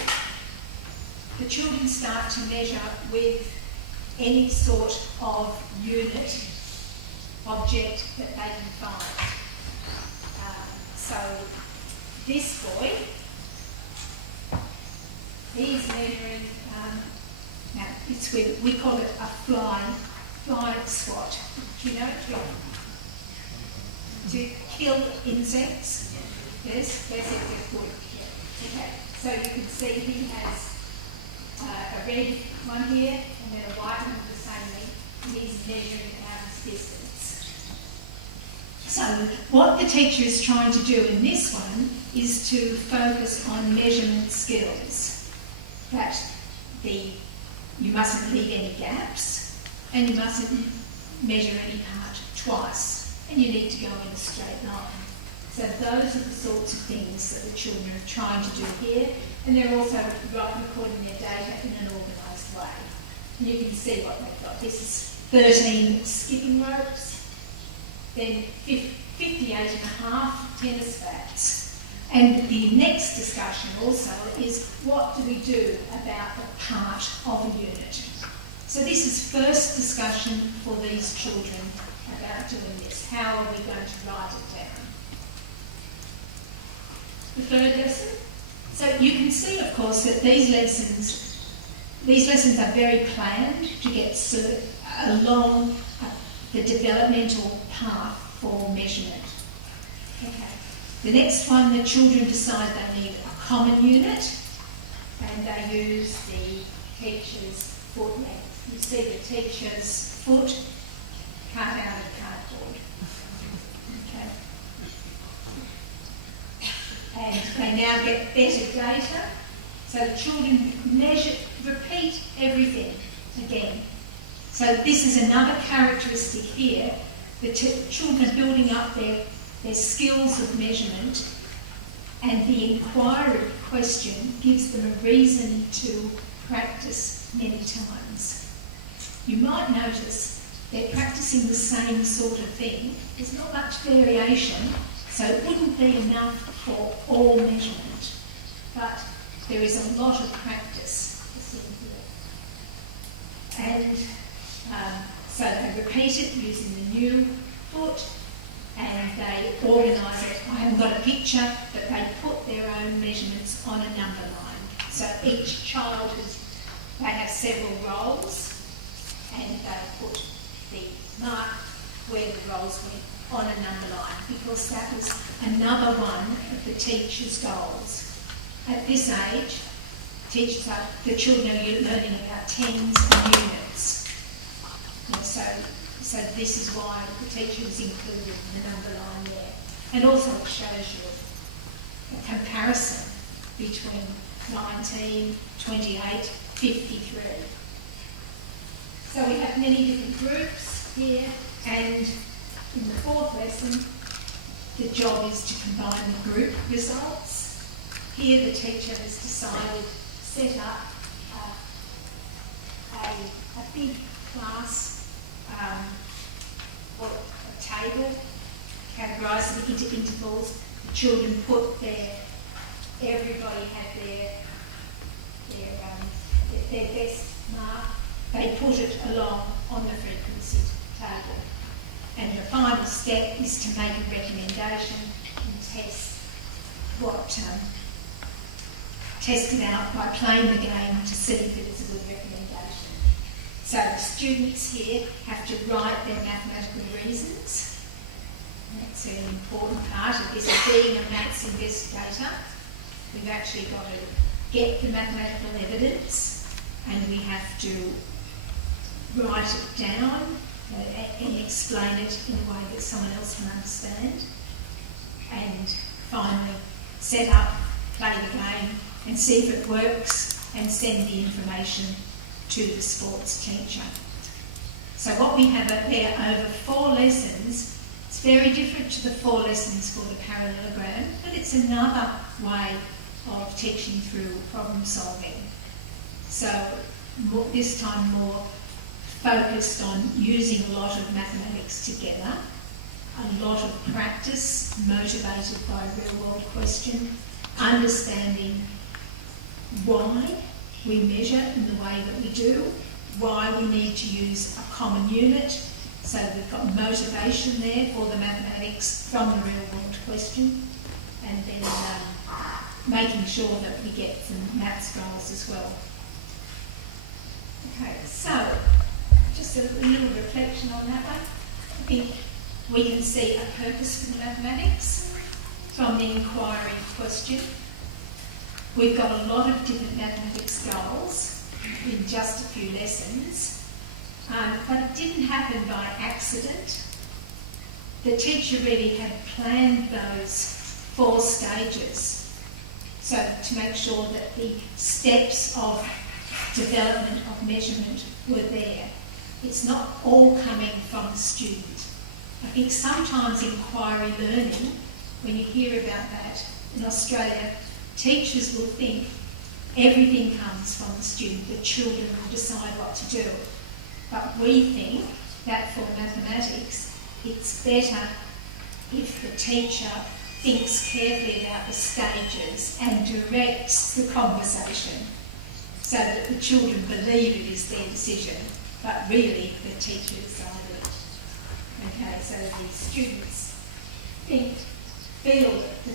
the children start to measure with any sort of unit, object that they can find. So this boy, he's measuring, now it's we call it a fly swat. Do you know it? To kill insects. Yes, that's exactly good. Yeah. Okay, so you can see he has a red one here and then a white one of the same length, and he's measuring out his distance. So what the teacher is trying to do in this one is to focus on measurement skills. That you mustn't leave any gaps, and you mustn't measure any part twice, and you need to go in a straight line. So those are the sorts of things that the children are trying to do here, and they're also recording their data in an organised way. And you can see what they've got. This is 13 skipping ropes, then 58 and a half tennis bats. And the next discussion also is, what do we do about the part of a unit? So this is first discussion for these children about doing this. How are we going to write it down? The third lesson. So you can see, of course, that these lessons are very planned to get along the developmental path for measurement. Okay. The next one, the children decide they need a common unit, and they use the teacher's foot length. You see the teacher's foot cut out of cardboard. Okay. And they now get better data, so the children repeat everything again. So this is another characteristic here. The children are building up their skills of measurement, and the inquiry question gives them a reason to practice many times. You might notice they're practicing the same sort of thing. There's not much variation, so it wouldn't be enough for all measurement, but there is a lot of practice here. And so they repeat it using the new foot, and they organise it. I haven't got a picture, but they put their own measurements on a number line. So each child they have several roles, and they put the mark where the roles went on a number line, because that was another one of the teacher's goals. At this age, the children are learning about tens and units. And so this is why the teacher has included the number line there. And also it shows you a comparison between 19, 28, 53. So we have many different groups here, and in the fourth lesson, the job is to combine the group results. Here the teacher has decided to set up a big class or a table, categorised them into intervals. The children put everybody had their best mark. They put it along on the frequency table. And the final step is to make a recommendation and test it out by playing the game to see if it is a good recommendation. So the students here have to write their mathematical reasons. That's an important part of this. Being a maths investigator, we've actually got to get the mathematical evidence, and we have to write it down and explain it in a way that someone else can understand. And finally, set up, play the game, and see if it works, and send the information to the sports teacher. So what we have up there over 4 lessons, it's very different to the 4 lessons for the parallelogram, but it's another way of teaching through problem solving. So this time more focused on using a lot of mathematics together, a lot of practice motivated by a real-world question, understanding why we measure in the way that we do, why we need to use a common unit, so we've got motivation there for the mathematics from the real-world question, and then making sure that we get some maths goals as well. Okay, so just a little reflection on that one. I think we can see a purpose for the mathematics from the inquiry question. We've got a lot of different mathematics goals in just a few lessons, but it didn't happen by accident. The teacher really had planned those 4 stages, so to make sure that the steps of development of measurement were there. It's not all coming from the student. I think sometimes inquiry learning, when you hear about that in Australia, teachers will think everything comes from the student, the children will decide what to do. But we think that for mathematics, it's better if the teacher thinks carefully about the stages and directs the conversation so that the children believe it is their decision, but really the teacher decided it. Okay, so the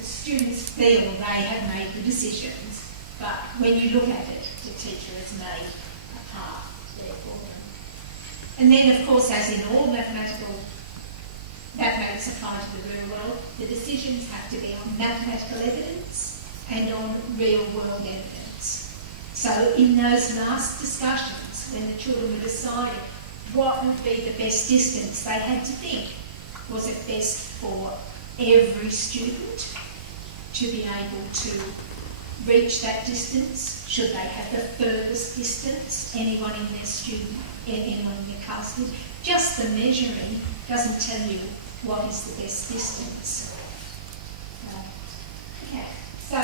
students feel they have made the decisions, but when you look at it, the teacher has made a part there for them. And then, of course, as in all mathematics applied to the real world, the decisions have to be on mathematical evidence and on real-world evidence. So in those last discussions, when the children were deciding what would be the best distance, they had to think, was it best for every student to be able to reach that distance? Should they have the furthest distance? Anyone in their class did? Just the measuring doesn't tell you what is the best distance. Okay, so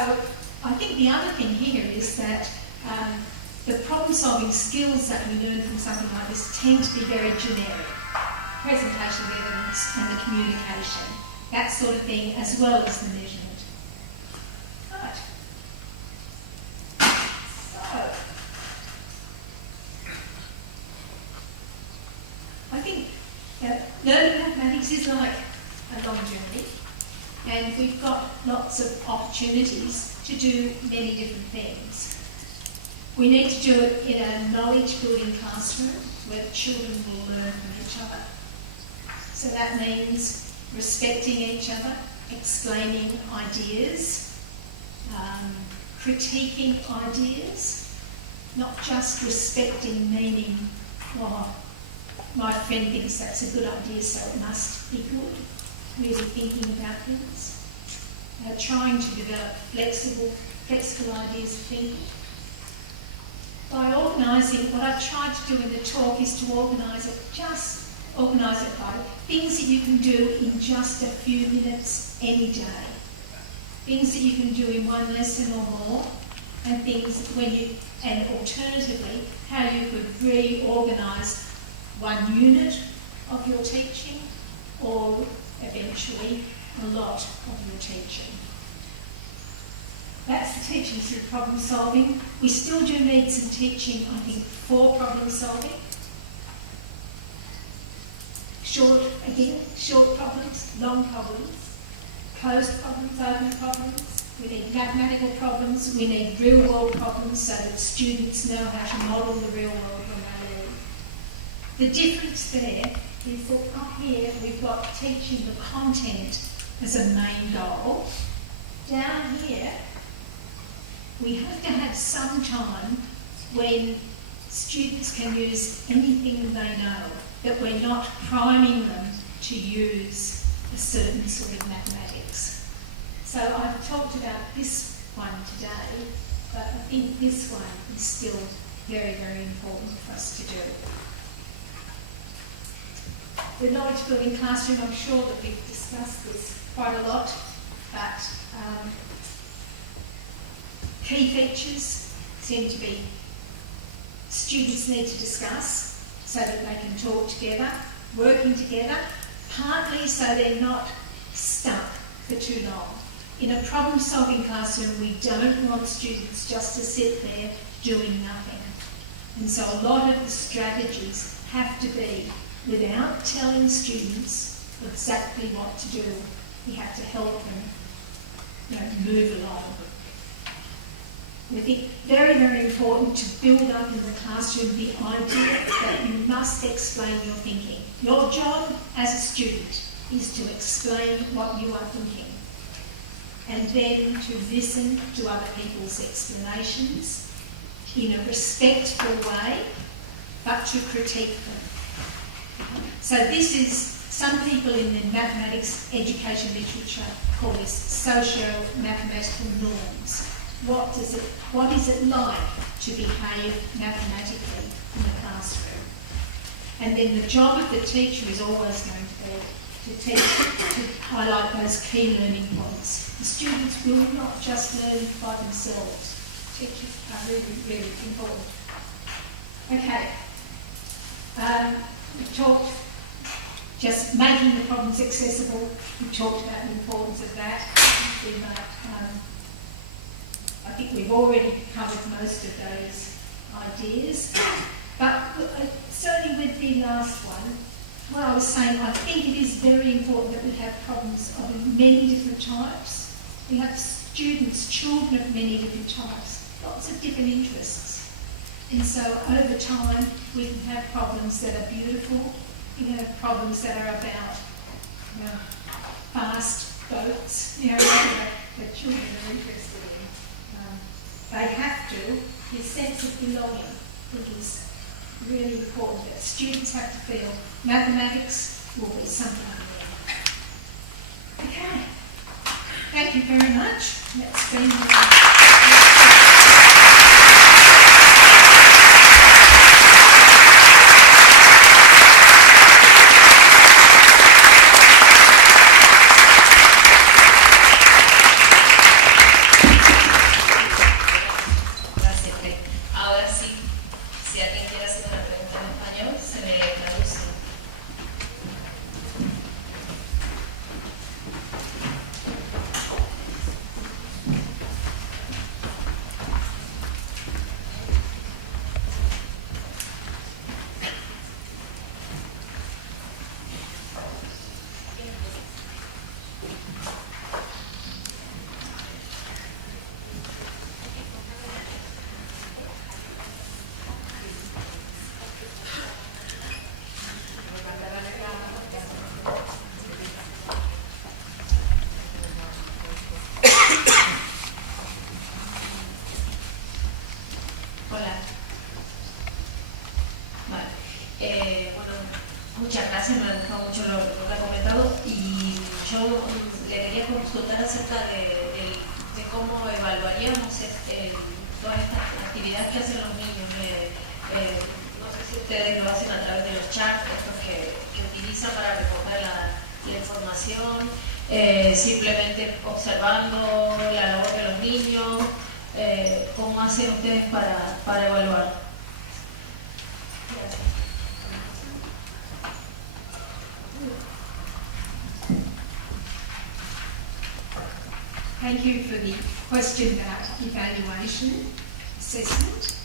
I think the other thing here is that the problem-solving skills that we learn from something like this tend to be very generic. Presentation of evidence and the communication, that sort of thing, as well as the measurement. Right. So, I think that learning mathematics is like a long journey, and we've got lots of opportunities to do many different things. We need to do it in a knowledge-building classroom where the children will learn from each other. So that means respecting each other, explaining ideas, critiquing ideas, not just respecting, meaning, well, my friend thinks that's a good idea, so it must be good. Really thinking about things. Trying to develop flexible ideas of thinking. By organising, what I've tried to do in the talk is to organise it by things that you can do in just a few minutes any day. Things that you can do in one lesson or more, and and alternatively, how you could reorganise one unit of your teaching, or eventually a lot of your teaching. That's the teaching through problem solving. We still do need some teaching, I think, for problem solving. Short problems, long problems, closed problems, open problems. We need mathematical problems, we need real world problems so that students know how to model the real world when they learn. The difference there is that up here we've got teaching the content as a main goal. Down here we have to have some time when students can use anything they know, that we're not priming them to use a certain sort of mathematics. So I've talked about this one today, but I think this one is still very, very important for us to do. The knowledge building classroom, I'm sure that we've discussed this quite a lot, but key features seem to be students need to discuss so that they can talk together, working together, partly so they're not stuck for too long. In a problem-solving classroom, we don't want students just to sit there doing nothing. And so a lot of the strategies have to be without telling students exactly what to do. We have to help them, move along. We think very, very important to build up in the classroom the idea that you must explain your thinking. Your job as a student is to explain what you are thinking, and then to listen to other people's explanations in a respectful way, but to critique them. So this is, some people in the mathematics education literature call this socio-mathematical norms. What is it like to behave mathematically in the classroom? And then the job of the teacher is always going to be to highlight those key learning points. The students will not just learn by themselves. Teachers are really, really important. Okay. We've talked just making the problems accessible. We've talked about the importance of that. I think we've already covered most of those ideas. But certainly with the last one, what I was saying, I think it is very important that we have problems of many different types. We have students, children of many different types, lots of different interests. And so over time, we can have problems that are beautiful. We can have problems that are about fast boats, that children are interested in. They have to. This sense of belonging, I think, is really important. That students have to feel mathematics will be something there. Okay. Thank you very much. Let's see. dejado mucho lo que ha comentado, y yo le quería consultar acerca de cómo evaluaríamos todas estas actividades que hacen los niños. No sé si ustedes lo hacen a través de los chats, estos que utilizan para recoger la información, simplemente observando la labor de los niños. ¿Cómo hacen ustedes para evaluar? Thank you for the question about evaluation, assessment.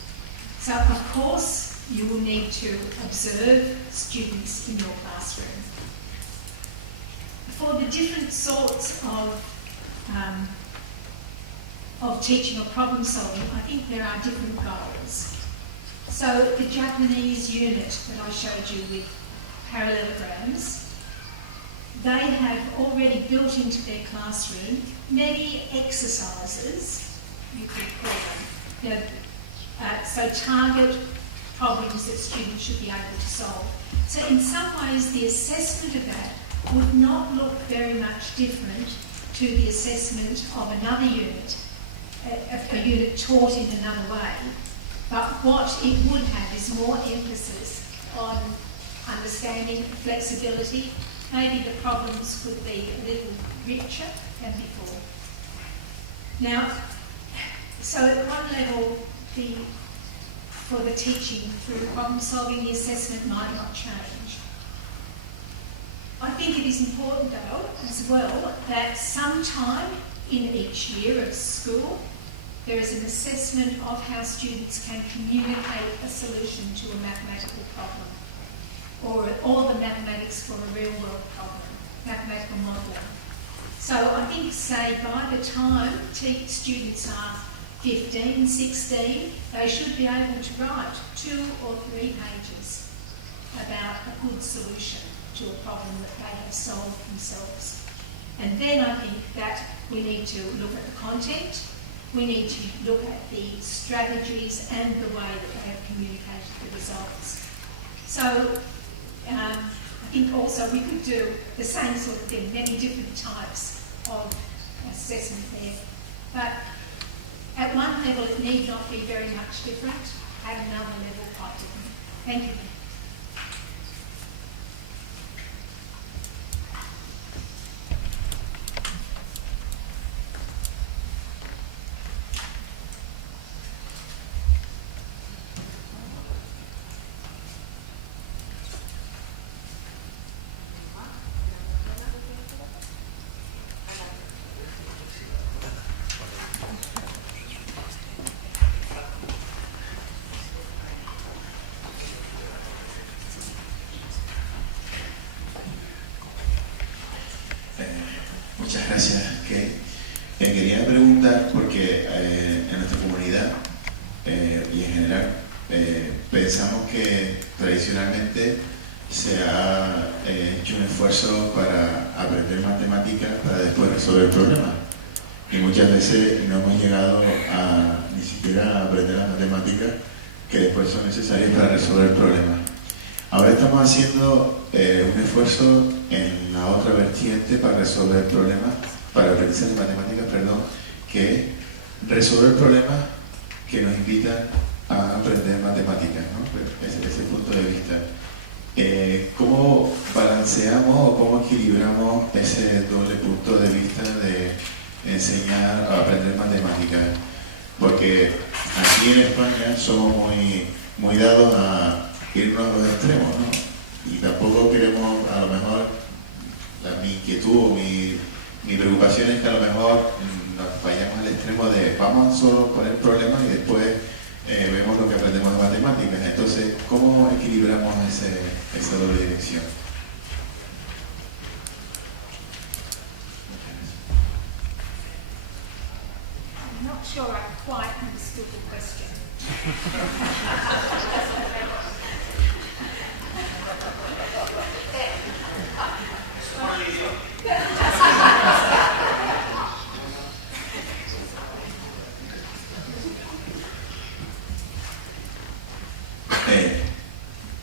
So, of course, you will need to observe students in your classroom. For the different sorts of teaching or problem solving, I think there are different goals. So, the Japanese unit that I showed you with parallelograms, they have already built into their classroom many exercises, you could call them, so target problems that students should be able to solve. So in some ways the assessment of that would not look very much different to the assessment of another unit, a unit taught in another way. But what it would have is more emphasis on understanding, flexibility. Maybe the problems would be a little richer than before. Now, so at one level, for the teaching through problem solving, the assessment might not change. I think it is important though, as well, that sometime in each year of school, there is an assessment of how students can communicate a solution to a mathematical problem, or the mathematics for a real world problem, mathematical modelling. So I think, say, by the time students are 15, 16, they should be able to write 2 or 3 pages about a good solution to a problem that they have solved themselves. And then I think that we need to look at the content, we need to look at the strategies and the way that they have communicated the results. So I think also we could do the same sort of thing, many different types of assessment there. But at one level it need not be very much different, at another level quite different. Thank you. Muchas gracias, Kaye. Quería preguntar, porque en nuestra comunidad y en general pensamos que tradicionalmente se ha hecho un esfuerzo para aprender matemáticas para después resolver problemas. Y muchas veces no hemos llegado ni siquiera a aprender las matemáticas que después son necesarias para resolver problemas. Ahora estamos haciendo un esfuerzo en la otra vertiente para resolver problemas, para aprender matemáticas, que es resolver problemas que nos invitan a aprender matemáticas, ¿no? Desde ese punto de vista. ¿Cómo balanceamos o cómo equilibramos ese doble punto de vista de enseñar a aprender matemáticas? Porque aquí en España somos muy dados a irnos a los extremos, ¿no? Y tampoco queremos, a lo mejor, mi inquietud o mi preocupación es que a lo mejor nos vayamos al extremo de vamos solo a poner problemas y después vemos lo que aprendemos de matemáticas. Entonces, ¿cómo equilibramos esa doble dirección? I'm not sure I quite understood the question.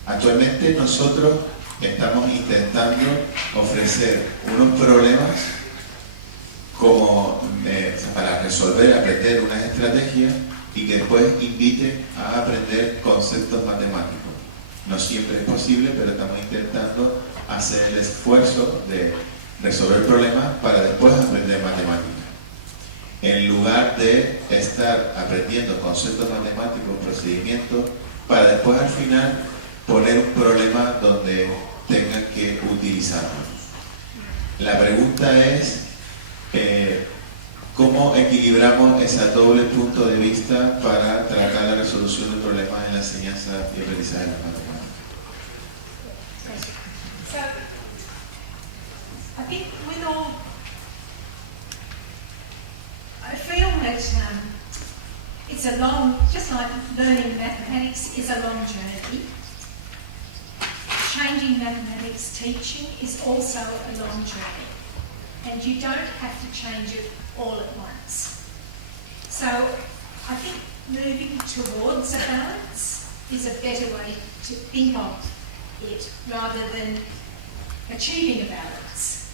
Actualmente nosotros estamos intentando ofrecer unos problemas como para resolver, aprender unas estrategias y que después invite a aprender conceptos matemáticos. No siempre es posible, pero estamos intentando hacer el esfuerzo de resolver problemas para después aprender matemáticas. En lugar de estar aprendiendo conceptos matemáticos, procedimientos, para después al final poner un problema donde tengan que utilizarlo. La pregunta es ¿cómo equilibramos ese doble punto de vista para tratar la resolución de problemas en la enseñanza y aprendizaje de la matemática? So, I think with all, I feel that it's a long, just like learning mathematics is a long journey. Changing mathematics teaching is also a long journey. And you don't have to change it all at once. So I think moving towards a balance is a better way to think of it rather than achieving a balance.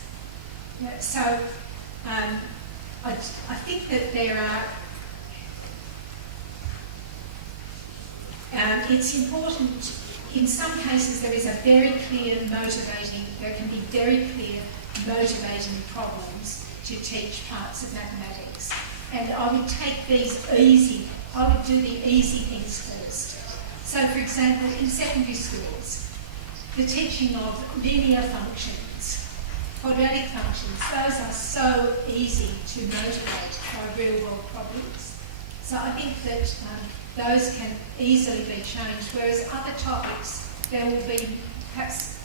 So I think that there are, it's important, in some cases there is a very clear motivating, there can be very clear motivating problems to teach parts of mathematics. And I would take these easy, I would do the easy things first. So for example, in secondary schools, the teaching of linear functions, quadratic functions, those are so easy to motivate by real world problems. So I think that those can easily be changed, whereas other topics, there will be perhaps,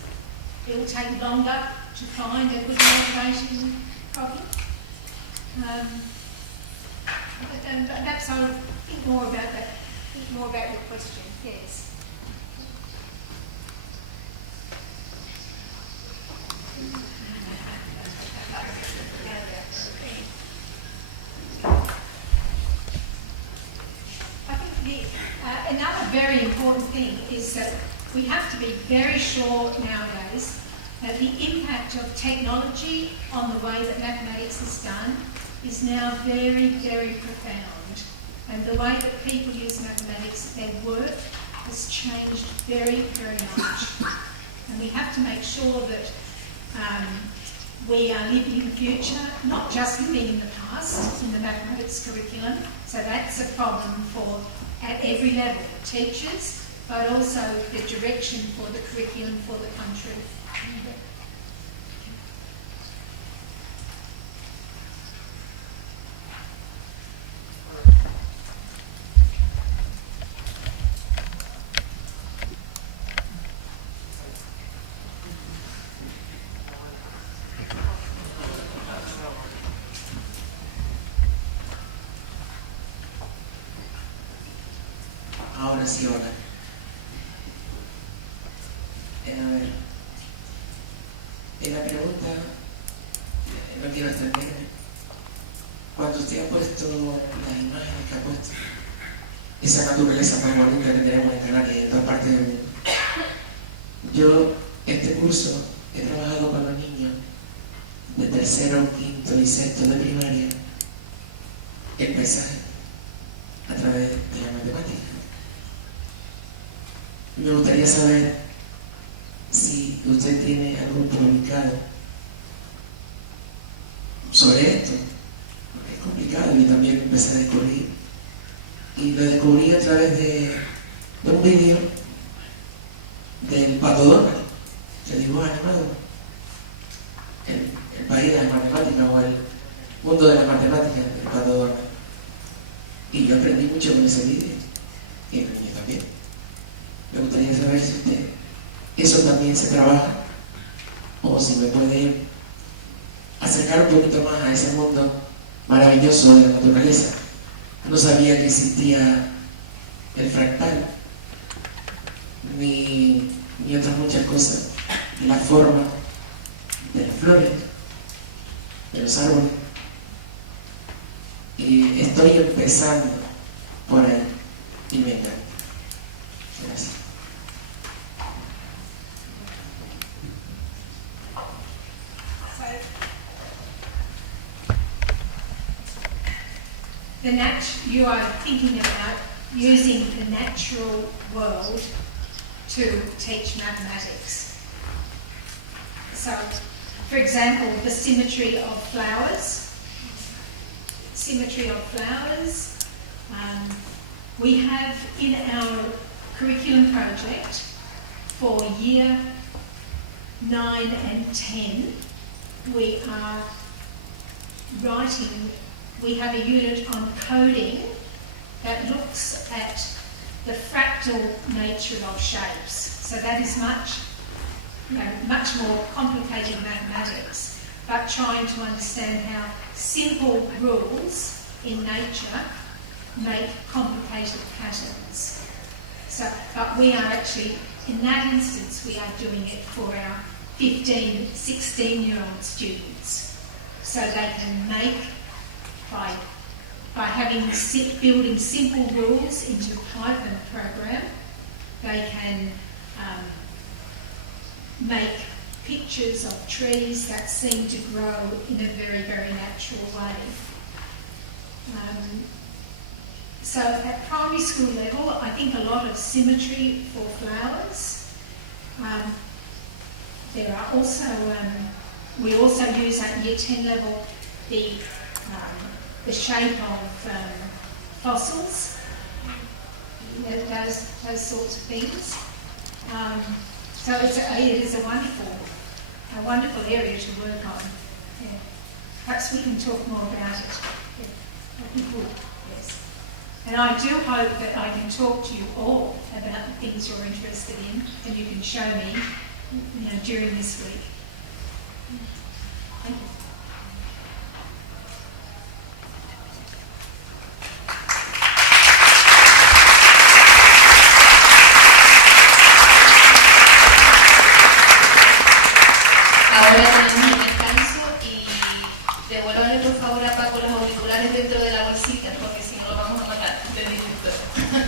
it will take longer to find a good motivation problem. But perhaps I'll think more about that, think more about your question, yes. I think another very important thing is that we have to be very sure nowadays that the impact of technology on the way that mathematics is done is now very, very profound. And the way that people use mathematics at their work has changed very, very much. And we have to make sure that we are living in the future, not just living in the past in the mathematics curriculum. So that's a problem for, at every level, teachers, but also the direction for the curriculum for the country. Ahora sí, hola. A ver, en la pregunta, no quiero extenderme. Cuando usted ha puesto las imágenes que ha puesto, esa naturaleza tan bonita que tenemos en Canarias y en todas partes del mundo, yo, este curso, he trabajado con los niños de tercero, quinto y sexto de primaria, el paisaje, a través de la matemática. Me gustaría saber si usted tiene algo publicado sobre esto, porque es complicado y también empecé a descubrir. Y lo descubrí a través de un vídeo del Pato Donald, de dibujo animado, el país de las matemáticas o el mundo de las matemáticas del Pato Donald. Y yo aprendí mucho con ese vídeo, y el niño también. Me gustaría saber si usted, eso también se trabaja, o si me puede acercar un poquito más a ese mundo maravilloso de la naturaleza. No sabía que existía el fractal, ni otras muchas cosas, la forma de las flores, de los árboles. Y estoy empezando por ahí, y me encanta. Gracias. you are thinking about using the natural world to teach mathematics. So, for example, the symmetry of flowers. We have in our curriculum project for year 9 and 10, we have a unit on coding that looks at the fractal nature of shapes. So that is much more complicated mathematics, but trying to understand how simple rules in nature make complicated patterns. So, but we are actually, in that instance, we are doing it for our 15, 16-year-old students. So they can make, by building simple rules into a Python program, they can make pictures of trees that seem to grow in a very, very natural way. So at primary school level, I think a lot of symmetry for flowers. There are also, we also use at year 10 level the shape of fossils, those sorts of things. So it is a wonderful area to work on. Yeah. Perhaps we can talk more about it. Yeah. I think we will, yes. And I do hope that I can talk to you all about the things you're interested in, and you can show me, during this week. Thank you. Ahora tenemos un descanso y devuélvale por favor a Paco los auriculares dentro de la bolsita.